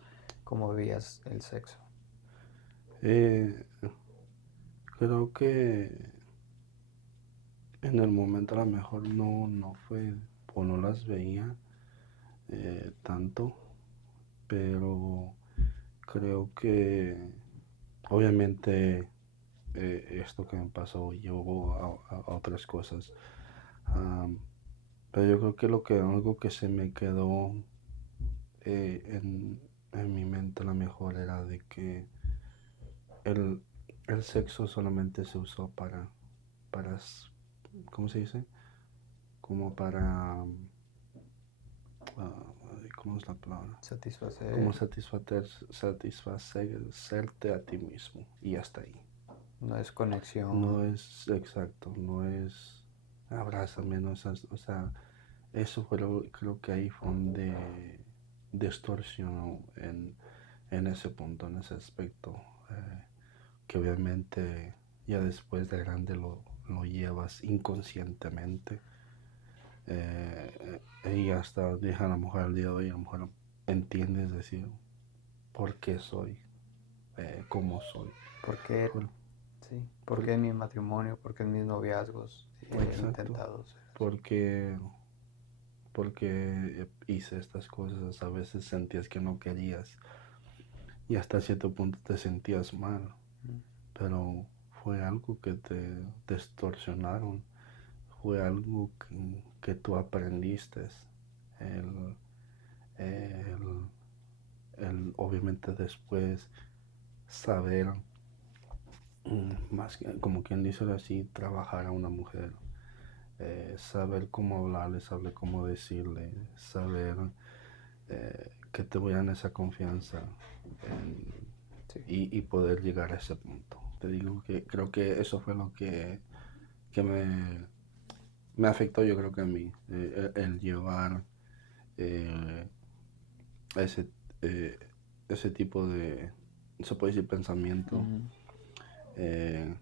cómo veías el sexo? Eh, Creo que en el momento a lo mejor no fue o no las veía tanto, pero creo que obviamente esto que me pasó llevó a otras cosas. Am, pero yo creo que algo que se me quedó en mi mente a lo mejor era de que el, el sexo solamente se usó para, ¿cómo se dice? Como para, ¿cómo es la palabra? Como Satisfacer satisfacerte a ti mismo y hasta ahí. no es No conexión. es exacto, no es abrázame, no es, o sea, eso fue creo que ahí fue donde distorsionó en ese punto, en ese aspecto, que obviamente ya después de grande lo llevas inconscientemente, y hasta deja a la mujer al día de hoy, a lo mejor entiendes decir por qué soy, cómo soy. Porque, Por, sí, por- porque en mi matrimonio, porque en mis noviazgos he exacto, intentado ser así. porque, porque hice estas cosas, a veces sentías que no querías y hasta cierto punto te sentías mal, Mm. pero fue algo que te distorsionaron, fue algo que tú aprendiste, el, el, obviamente después saber, más que, como quien dice así, trabajar a una mujer, saber cómo hablarle, saber cómo decirle, saber que te voy a dar esa confianza, Sí. y poder llegar a ese punto. Te digo que creo que eso fue lo que me afectó, yo creo que a mí, el llevar eh, ese, eh, ese tipo de, se puede decir, pensamiento. Ujú. Eh,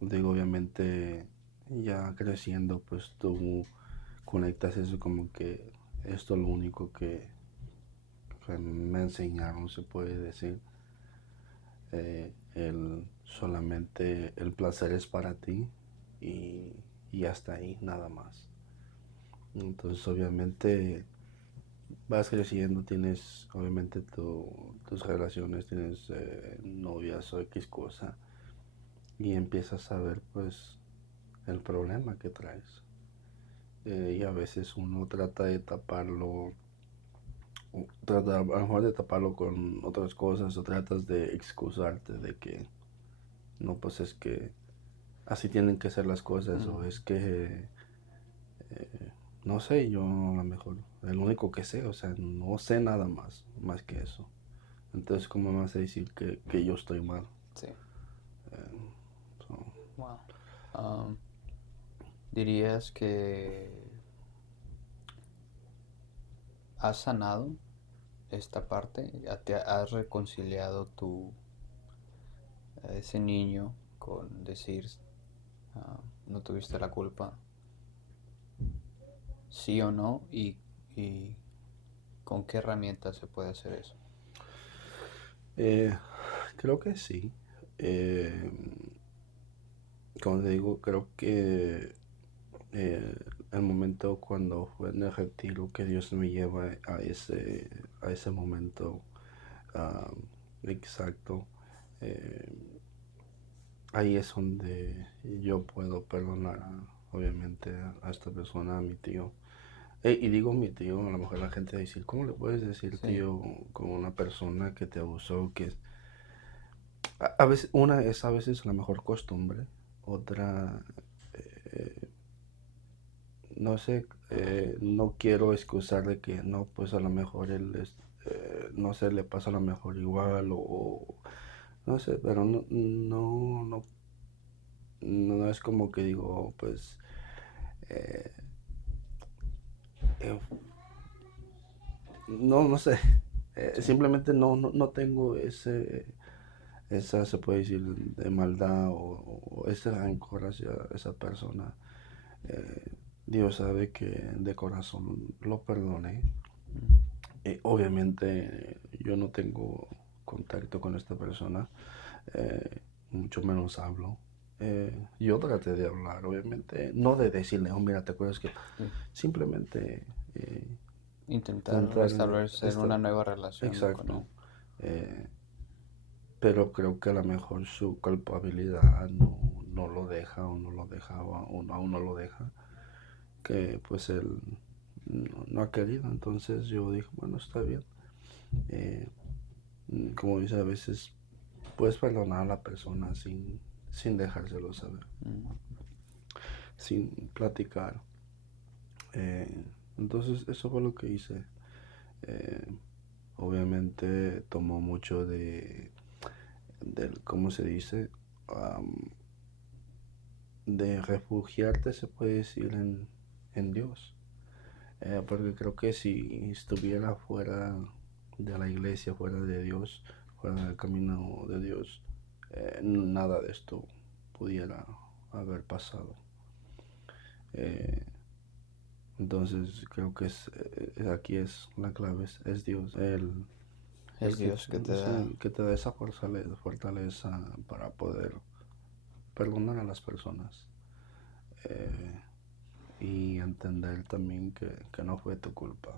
Digo, obviamente, ya creciendo, pues tú conectas eso como que esto es lo único que me enseñaron, se puede decir. Solamente el placer es para ti y, y hasta ahí, nada más. Entonces, obviamente, vas creciendo, tienes obviamente tus relaciones, tienes novias o X cosa, y empiezas a ver pues el problema que traes. Y a veces uno trata de taparlo, o trata a lo mejor de taparlo con otras cosas, o tratas de excusarte de que no, pues es que así tienen que ser las cosas, o es que no sé, yo a lo mejor, el único que sé, o sea, no sé nada más que eso. Entonces, ¿cómo me vas a decir que yo estoy mal? Sí. So, Wow. Um, ¿Dirías que has sanado esta parte? ¿Ya te has reconciliado a ese niño con decir no tuviste la culpa, sí o no? Y con qué herramientas se puede hacer eso? eh, creo que sí. Eh, Como te digo, creo que eh, el momento cuando fue en el retiro que Dios me lleva a ese momento, ah, exacto, eh, ahí es donde yo puedo perdonar, obviamente, a esta persona, a mi tío. Y digo mi tío, a lo mejor la gente va a decir, ¿cómo le puedes decir Sí. tío con una persona que te abusó? A veces, una es a veces la mejor costumbre, otra, eh, no sé, no quiero excusar de que no, pues a lo mejor no sé, le pasa a lo mejor igual, no sé, pero no es como que digo, pues, eh, eh, no sé, Sí. simplemente no tengo esa, se puede decir, de maldad, o ese rencor hacia esa persona. Eh, Dios sabe que de corazón lo perdoné. Obviamente yo no tengo contacto con esta persona, mucho menos hablo. Yo traté de hablar, obviamente, no de decirle, oh, mira, ¿te acuerdas que Sí. simplemente Intentar tratar de restablecer estar una nueva relación con él. exacto? eh, pero creo que a lo mejor su culpabilidad no lo deja o no lo dejaba o aún no lo deja, que pues él no ha querido. Entonces yo dije, bueno, está bien. Eh, Como dice, a veces puedes perdonar a la persona sin dejárselo saber, Mm. sin platicar. Eh, entonces eso fue lo que hice. Eh, Obviamente tomó mucho del, ¿cómo se dice? Am, de refugiarte, se puede decir, en Dios. Porque creo que si estuviera fuera de la iglesia, fuera de Dios, fuera del camino de Dios, nada de esto pudiera haber pasado. Eh, entonces creo que aquí es la clave, es Dios, Es Dios que te da. sí, que te da esa fortaleza para poder perdonar a las personas. eh, y entender también que no fue tu culpa,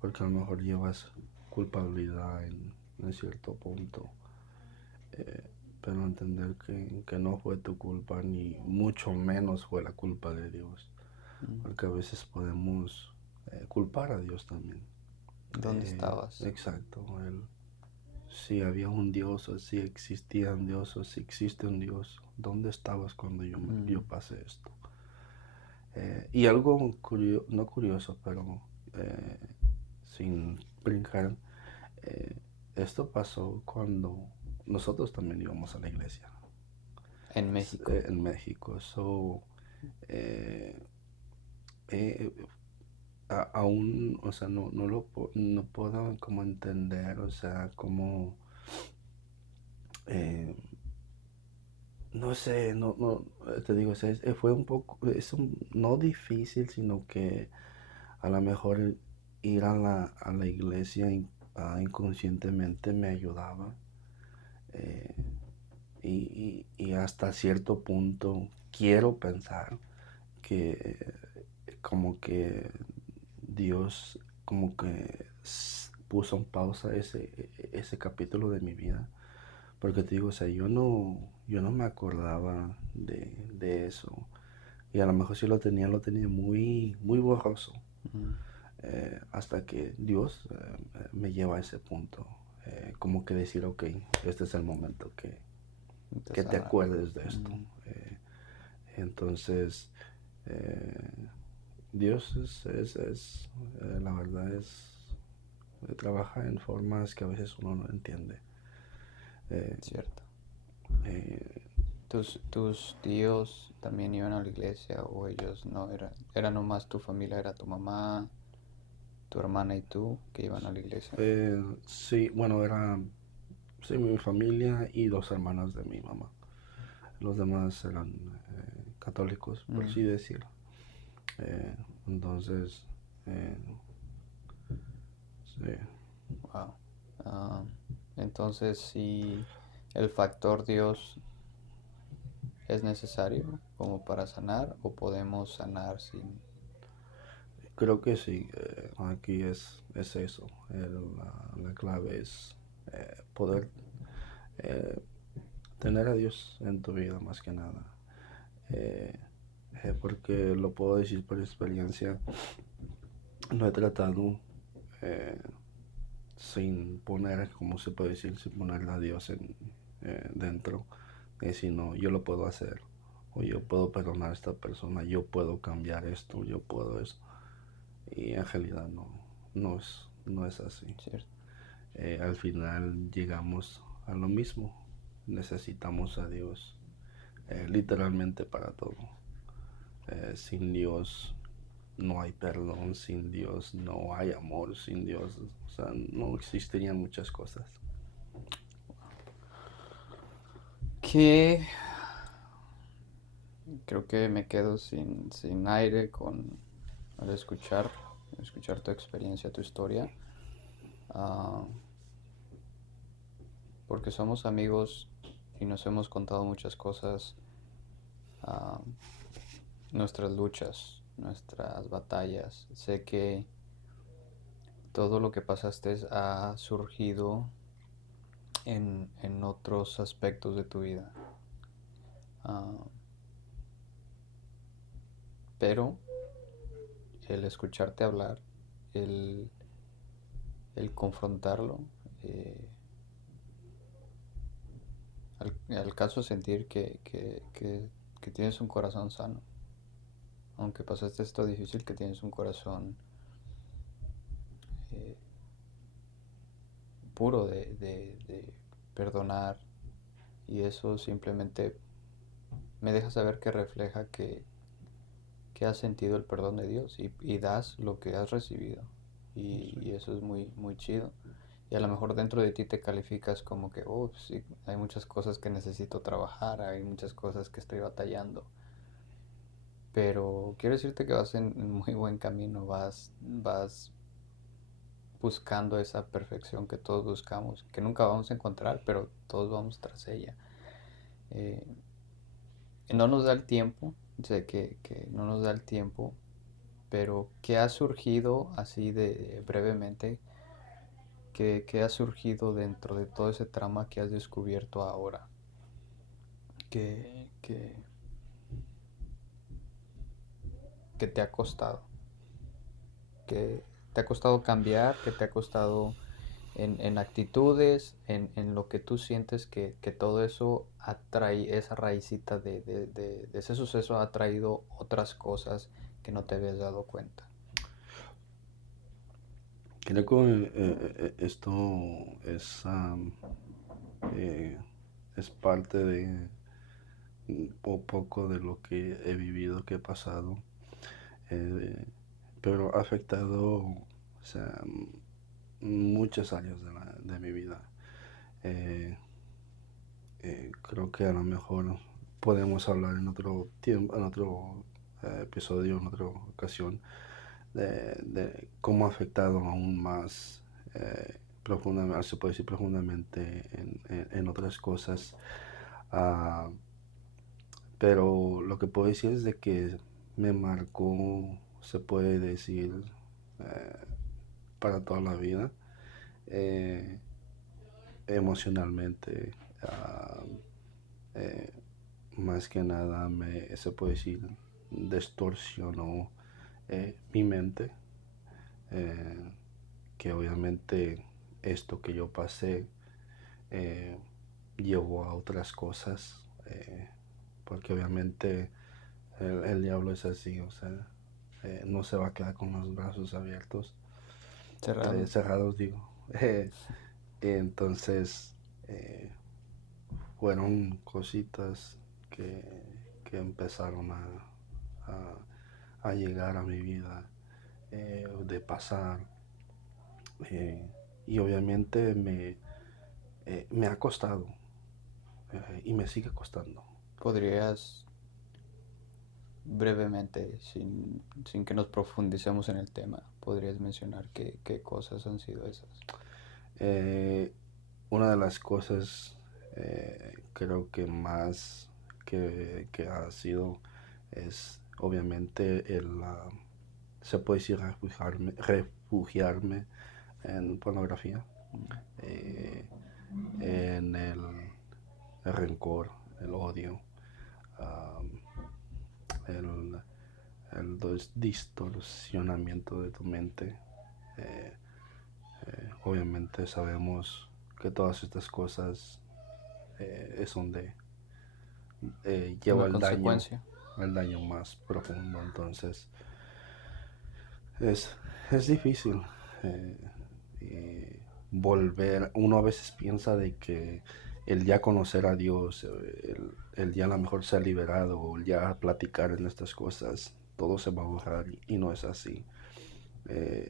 porque a lo mejor llevas culpabilidad en cierto punto, eh, pero entender que no fue tu culpa, ni mucho menos fue la culpa de Dios, Mm. porque a veces podemos culpar a Dios también. ¿Dónde estabas? Exacto, si había un Dios o si existía un Dios o si existe un Dios, ¿dónde estabas cuando yo Mm. pasé esto? Y algo no curioso, pero eh, sin brincar, eh, esto pasó cuando nosotros también íbamos a la iglesia En México. en México. So, eh, eh, aún, o sea, no puedo como entender, o sea, como, eh, no sé, te digo, o sea, fue un poco, no difícil, sino que a lo mejor ir a la iglesia inconscientemente me ayudaba. eh, y hasta cierto punto quiero pensar que como que Dios como que puso en pausa ese capítulo de mi vida. Porque te digo, o sea, yo no me acordaba de eso. Y a lo mejor si lo tenía muy, muy borroso. Mm. Hasta que Dios me lleva a ese punto. Como que decir, ok, este es el momento Te que te sana. acuerdes de esto. Mm. Entonces, eh, Dios la verdad trabaja en formas que a veces uno no entiende. Eh, Cierto. eh, ¿Tus tíos también iban a la iglesia o ellos no? Era nomás tu familia, era tu mamá, tu hermana y tú que iban a la iglesia. sí, bueno, era sí, mi familia y dos hermanas de mi mamá. Los demás eran católicos, por Mm. así decirlo. Eh, entonces, eh, sí. Wow. Ah, entonces, si el factor Dios es necesario como para sanar o podemos sanar sin... Creo que sí, aquí es eso. La clave es poder eh, tener a Dios en tu vida más que nada. Eh, Porque lo puedo decir por experiencia, lo he tratado eh, sin poner, como se puede decir, sin poner a Dios dentro. Sino yo lo puedo hacer, o yo puedo perdonar a esta persona, yo puedo cambiar esto, yo puedo eso. Y en realidad no es así. ¿Cierto? Al final llegamos a lo mismo. Necesitamos a Dios literalmente para todo. Sin Dios no hay perdón, sin Dios no hay amor, sin Dios, o sea, no existirían muchas cosas. Que creo que me quedo sin aire al escuchar tu experiencia, tu historia. Ah, porque somos amigos y nos hemos contado muchas cosas, ah, nuestras luchas, nuestras batallas. Sé que todo lo que pasaste ha surgido en otros aspectos de tu vida. Ah, pero el escucharte hablar, el, el confrontarlo, eh, al caso sentir que tienes un corazón sano, aunque pasaste esto difícil, que tienes un corazón eh, puro de perdonar, y eso simplemente me deja saber que refleja que has sentido el perdón de Dios y das lo que has recibido, y eso es muy, muy chido. Y a lo mejor dentro de ti te calificas como que, oh, sí, hay muchas cosas que necesito trabajar, hay muchas cosas que estoy batallando. Pero quiero decirte que vas en muy buen camino, vas buscando esa perfección que todos buscamos, que nunca vamos a encontrar, pero todos vamos tras ella. Eh, no nos da el tiempo, sé que no nos da el tiempo, pero ¿qué ha surgido así de brevemente? ¿Qué ha surgido dentro de todo ese trama que has descubierto ahora? ¿Qué, qué, qué te ha costado? ¿Qué te ha costado cambiar? ¿Qué te ha costado en actitudes, en lo que tú sientes que todo eso atrae, esa raicita de ese suceso ha traído otras cosas que no te habías dado cuenta? Creo que esto es, eh, es parte de un poco de lo que he vivido, que he pasado, eh, pero ha afectado, o sea, muchos años de mi vida. Eh, Creo que a lo mejor podemos hablar en otro tiempo, en otro episodio, en otra ocasión, de cómo ha afectado aún más profundamente, se puede decir profundamente en otras cosas. Ah, pero lo que puedo decir es de que me marcó, se puede decir, eh, para toda la vida, eh, emocionalmente. ah, eh, Más que nada se puede decir, distorsionó mi mente, eh, que obviamente esto que yo pasé eh, llevó a otras cosas, porque obviamente el diablo es así, o sea, no se va a quedar con los brazos abiertos, Cerrados. cerrados digo. Entonces, eh, fueron cositas que, que empezaron a llegar a mi vida, de pasar, eh, y obviamente me ha costado, y me sigue costando. ¿Podrías brevemente, sin que nos profundicemos en el tema, podrías mencionar qué cosas han sido esas? Eh, una de las cosas, creo que más que ha sido es obviamente se puede decir refugiarme en pornografía, eh, en el rencor, el odio, um, el, el distorsionamiento de tu mente. Eh, Obviamente sabemos que todas estas cosas es donde lleva Una consecuencia. el daño más profundo. Entonces es, es difícil, eh, volver. Uno a veces piensa de que el ya conocer a Dios, el ya a lo mejor se ha liberado, o el ya platicar en estas cosas, todo se va a borrar, y no es así.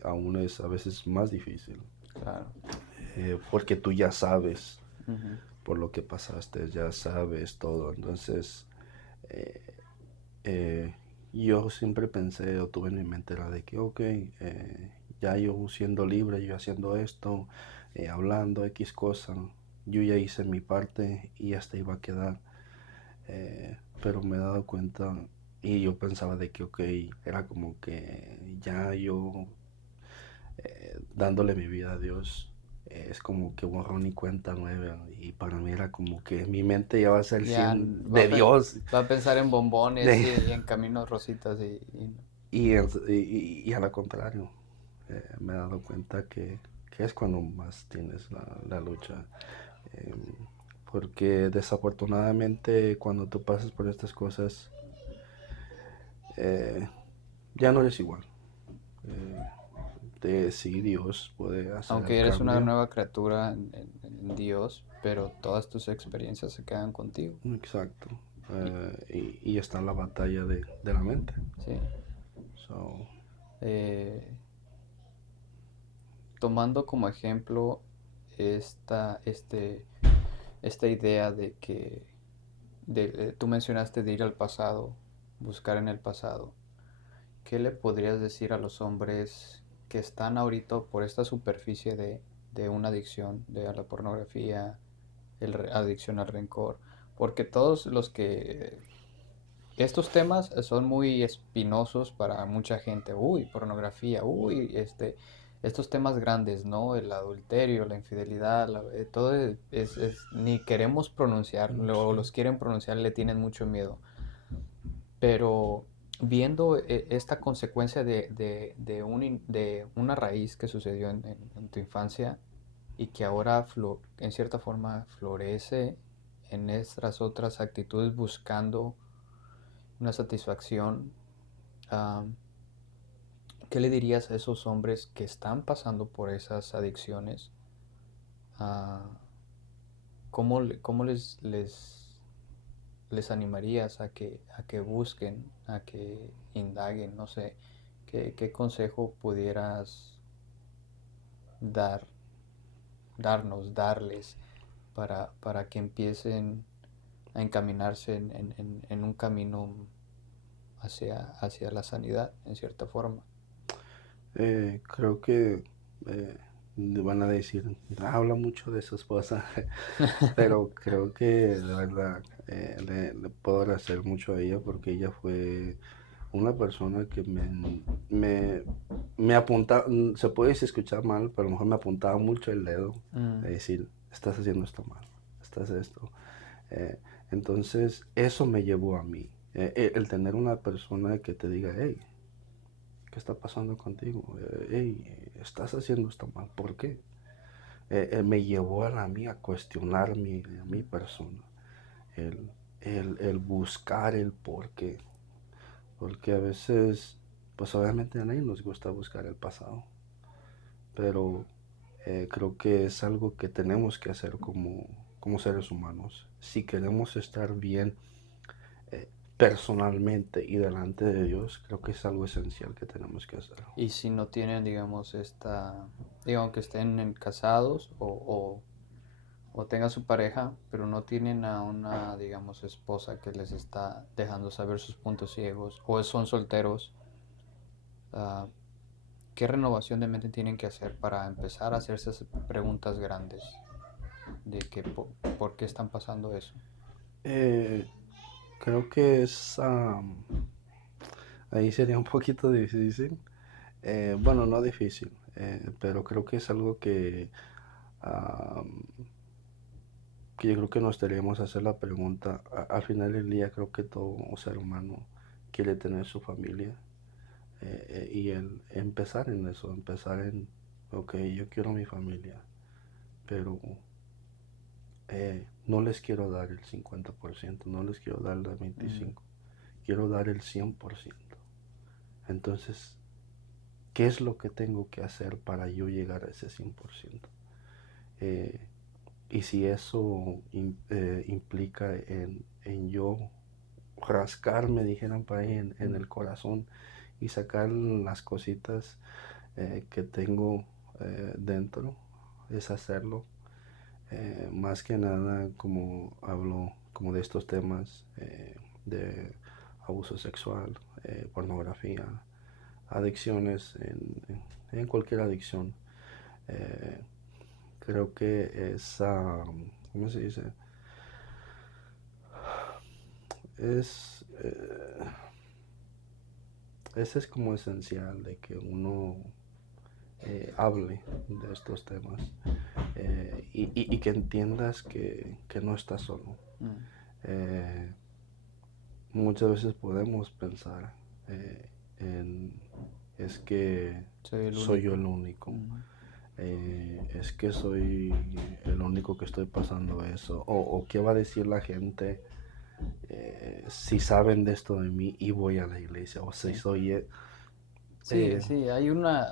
Aún es a veces más difícil, Claro. porque tú ya sabes Ujú. por lo que pasaste, ya sabes todo. Entonces, eh, eh, yo siempre pensé o tuve en mi mente era de que, ok, ya yo siendo libre, yo haciendo esto, hablando X cosa, yo ya hice mi parte y hasta iba a quedar. Pero me he dado cuenta y yo pensaba de que, ok, era como que ya yo dándole mi vida a Dios, es como que borrón y cuenta nueva. Y para mí era como que mi mente ya va a ser Ya 100 de Dios. va a pensar en bombones De- y en caminos rositas y a lo contrario, me he dado cuenta que es cuando más tienes la lucha. Em, Porque desafortunadamente cuando tú pasas por estas cosas, eh, ya no eres igual. Eh, sí, Dios puede hacer el aunque eres una cambio. nueva criatura en Dios, pero todas tus experiencias se quedan contigo. Exacto. Y- Y está la batalla de la mente. sí. So, Eh, tomando como ejemplo esta, este, esta idea de que tú mencionaste de ir al pasado, buscar en el pasado. ¿Qué le podrías decir a los hombres que están ahorita por esta superficie de una adicción, de a la pornografía, adicción al rencor? Porque todos los que... Estos temas son muy espinosos para mucha gente. Uy, pornografía, uy, estos temas grandes, ¿no? El adulterio, la infidelidad, todo ni queremos pronunciar, o sí. los quieren pronunciar, le tienen mucho miedo. Pero viendo esta consecuencia de una raíz que sucedió en tu infancia y que ahora en cierta forma florece en nuestras otras actitudes buscando una satisfacción, am, ¿qué le dirías a esos hombres que están pasando por esas adicciones? Ah, ¿cómo les animarías a que busquen, a que indaguen? No sé, ¿qué consejo pudieras dar, darles para que empiecen a encaminarse en un camino hacia la sanidad, en cierta forma? Creo que van a decir, habla mucho de su esposa, pero creo que de verdad le puedo agradecer mucho a ella porque ella fue una persona que me, me apuntaba, se puede escuchar mal, pero a lo mejor me apuntaba mucho el dedo, Mm, de decir, estás haciendo esto mal, estás esto. Eh, entonces, eso me llevó a mí, el tener una persona que te diga, hey, ¿qué está pasando contigo? Hey, estás haciendo esto mal, ¿por qué? Me llevó a mí a cuestionar mi persona, el, el buscar el por qué. Porque a veces, pues obviamente a nadie nos gusta buscar el pasado, pero creo que es algo que tenemos que hacer como seres humanos. Si queremos estar bien eh, personalmente y delante de Dios, creo que es algo esencial que tenemos que hacer. y si no tienen, digamos, digamos que estén casados o tengan su pareja, pero no tienen a una, digamos, esposa que les está dejando saber sus puntos ciegos, o son solteros, ah, ¿qué renovación de mente tienen que hacer para empezar a hacerse esas preguntas grandes de que por qué están pasando eso? Eh, Creo que ahí sería un poquito difícil. Bueno, no difícil, pero creo que es algo am, que yo creo que nos deberíamos hacer la pregunta. Al final del día creo que todo ser humano quiere tener su familia y el empezar en eso, empezar en, ok, yo quiero mi familia, pero no les quiero dar el 50%, no les quiero dar el Mm, 25%, quiero dar el 100%. Entonces, ¿qué es lo que tengo que hacer para yo llegar a ese 100%? Eh, y si eso implica en yo rascarme, dijeran por ahí, en mm, el corazón y sacar las cositas que tengo dentro, es hacerlo. Más que nada, como hablo como de estos temas de abuso sexual, pornografía, adicciones, en cualquier adicción. Eh, Creo que es, ¿cómo se dice? Es, ese es como esencial de que uno hable de estos temas. y que entiendas que no estás solo. Mm. Eh, Muchas veces podemos pensar en, es que Soy el soy yo único. el único, Mm. es que soy el único que estoy pasando eso, o qué va a decir la gente si saben de esto de mí y voy a la iglesia, o si Sí. soy... Sí, sí, hay una,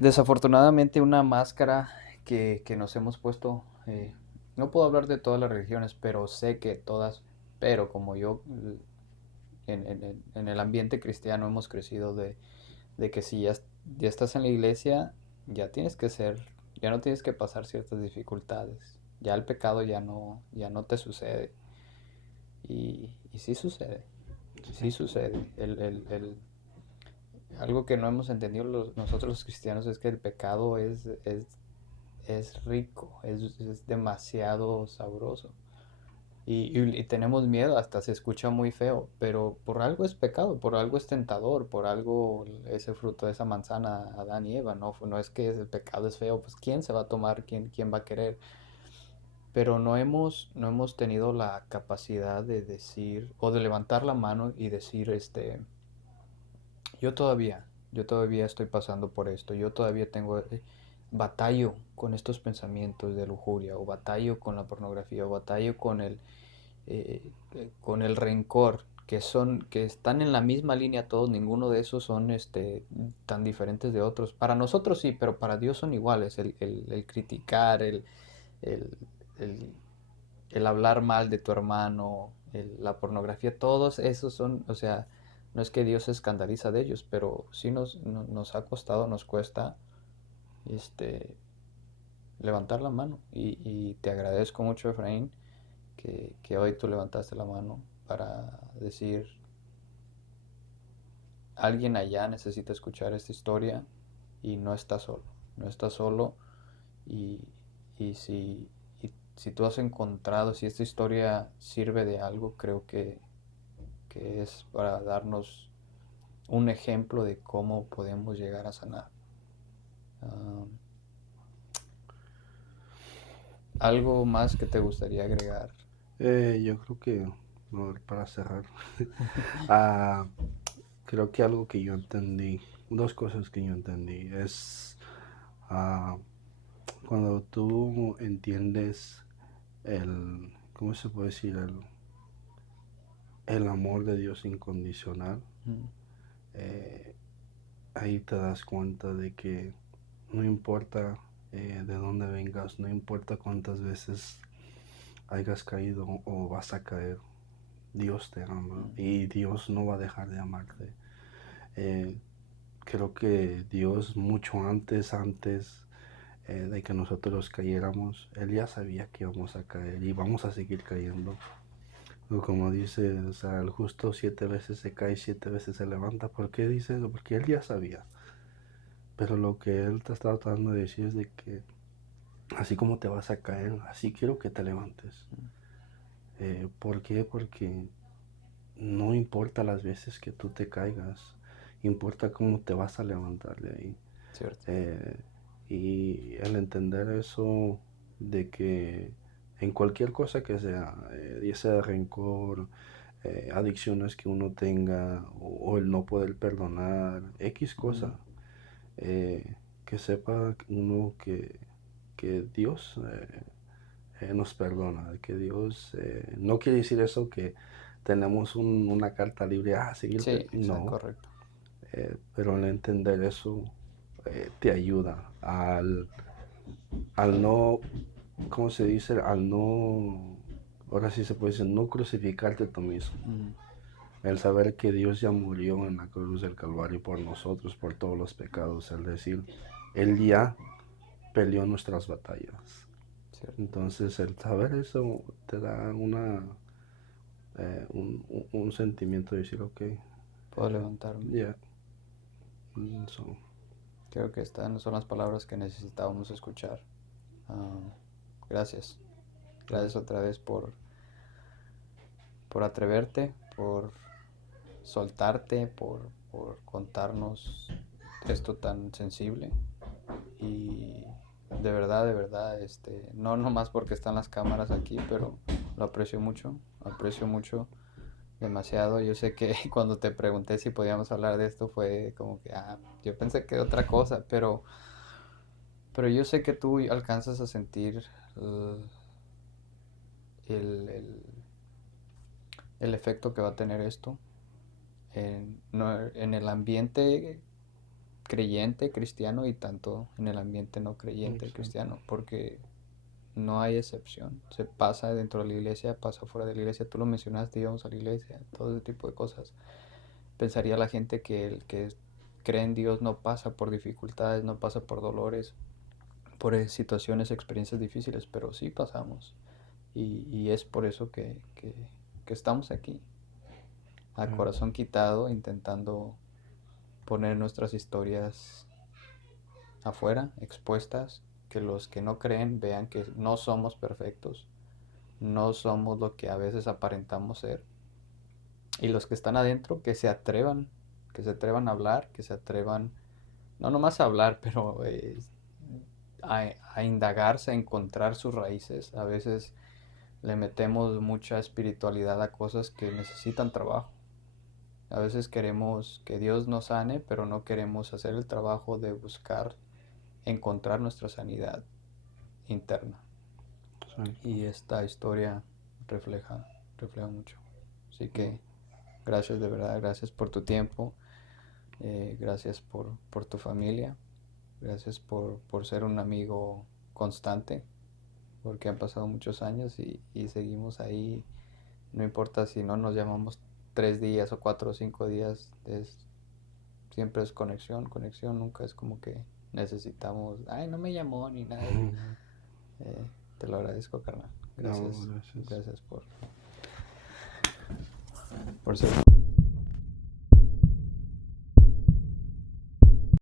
desafortunadamente una máscara que nos hemos puesto. No puedo hablar de todas las religiones, pero sé que todas, pero como yo en el ambiente cristiano hemos crecido de que si ya estás en la iglesia, ya tienes que ser, ya no tienes que pasar ciertas dificultades. Ya el pecado ya no te sucede. Y sí sucede, sí Sí, sucede. Algo que no hemos entendido nosotros los cristianos es que el pecado es rico, es demasiado sabroso. Y tenemos miedo, hasta se escucha muy feo, pero por algo es pecado, por algo es tentador, por algo ese fruto de esa manzana, Adán y Eva, no es que el pecado es feo, pues ¿quién se va a tomar? ¿Quién va a querer? Pero no hemos tenido la capacidad de decir, o de levantar la mano y decir, yo todavía, yo todavía estoy pasando por esto, yo todavía tengo, batallo con estos pensamientos de lujuria, o batallo con la pornografía, o batallo con el rencor, que están en la misma línea todos, ninguno de esos son tan diferentes de otros. Para nosotros sí, pero para Dios son iguales, el criticar, el, el- el hablar mal de tu hermano, la pornografía, todos esos son, o sea, no es que Dios se escandaliza de ellos, pero sí nos ha costado, nos cuesta este, levantar la mano. Y te agradezco mucho, Efraín, que hoy tú levantaste la mano para decir, alguien allá necesita escuchar esta historia y no está solo, no está solo. Y, y si tú has encontrado, si esta historia sirve de algo, creo que es para darnos un ejemplo de cómo podemos llegar a sanar. Ah, ¿Algo más que te gustaría agregar? yo creo que, a ver, para cerrar, ah, creo que algo que yo entendí, dos cosas que yo entendí, es ah, cuando tú entiendes ¿cómo se puede decir? El amor de Dios incondicional, Mm. eh, ahí te das cuenta de que no importa de dónde vengas, no importa cuántas veces hayas caído o vas a caer, Dios te ama Mm. y Dios no va a dejar de amarte. Eh, Creo que Dios mucho antes de que nosotros cayéramos, Él ya sabía que íbamos a caer y vamos a seguir cayendo. O como dice, o sea, el justo 7 veces se cae, 7 veces se levanta. ¿Por qué dice eso? Porque Él ya sabía. Pero lo que Él te está tratando de decir es de que así como te vas a caer, así quiero que te levantes. ¿Por qué? Porque no importa las veces que tú te caigas, importa cómo te vas a levantar de ahí. Cierto. Eh, y el entender eso de que en cualquier cosa que sea, ya sea rencor, adicciones que uno tenga o el no poder perdonar, X Mm. cosa, que sepa uno que Dios nos perdona, que Dios no quiere decir eso que tenemos una carta libre a seguir, Sí, está no, correcto. pero el entender eso te ayuda al no, ¿cómo se dice? Al no, ahora sí se puede decir, no crucificarte tú mismo. Mm. El saber que Dios ya murió en la cruz del Calvario por nosotros, por todos los pecados. El decir, Él ya peleó nuestras batallas. Cierto. Entonces, el saber eso te da un sentimiento de decir, ok, Puedo levantarme. ya, so, Creo que estas son las palabras que necesitábamos escuchar. Ah, gracias. Gracias otra vez por atreverte, por soltarte, por contarnos esto tan sensible. y de verdad, no nomás porque están las cámaras aquí, pero lo aprecio mucho, demasiado. Yo sé que cuando te pregunté si podíamos hablar de esto fue como que, yo pensé que otra cosa, pero yo sé que tú alcanzas a sentir el, el, el efecto que va a tener esto en el ambiente creyente cristiano y tanto en el ambiente no creyente Exacto. cristiano, porque no hay excepción. Se pasa dentro de la iglesia, pasa fuera de la iglesia. Tú lo mencionaste, íbamos a la iglesia, todo ese tipo de cosas. Pensaría la gente que el que cree en Dios no pasa por dificultades, no pasa por dolores, por situaciones, experiencias difíciles, pero sí pasamos. Y es por eso que estamos aquí, a Claro. corazón quitado, intentando poner nuestras historias afuera, expuestas, que los que no creen vean que no somos perfectos, no somos lo que a veces aparentamos ser. Y los que están adentro, que se atrevan a hablar, que se atrevan, no nomás a hablar, pero a indagarse, a encontrar sus raíces. A veces le metemos mucha espiritualidad a cosas que necesitan trabajo. A veces queremos que Dios nos sane, pero no queremos hacer el trabajo de buscar encontrar nuestra sanidad interna. Exacto. Y esta historia refleja, refleja mucho. Así Mm. que gracias de verdad, gracias por tu tiempo, gracias por tu familia, gracias por ser un amigo constante, porque han pasado muchos años y seguimos ahí. No importa si no nos llamamos 3 días o 4 o 5 días, siempre es conexión, conexión, nunca es como que necesitamos, ay, no me llamó ni nada. Eh, Te lo agradezco, carnal. No, Gracias, gracias. gracias por ser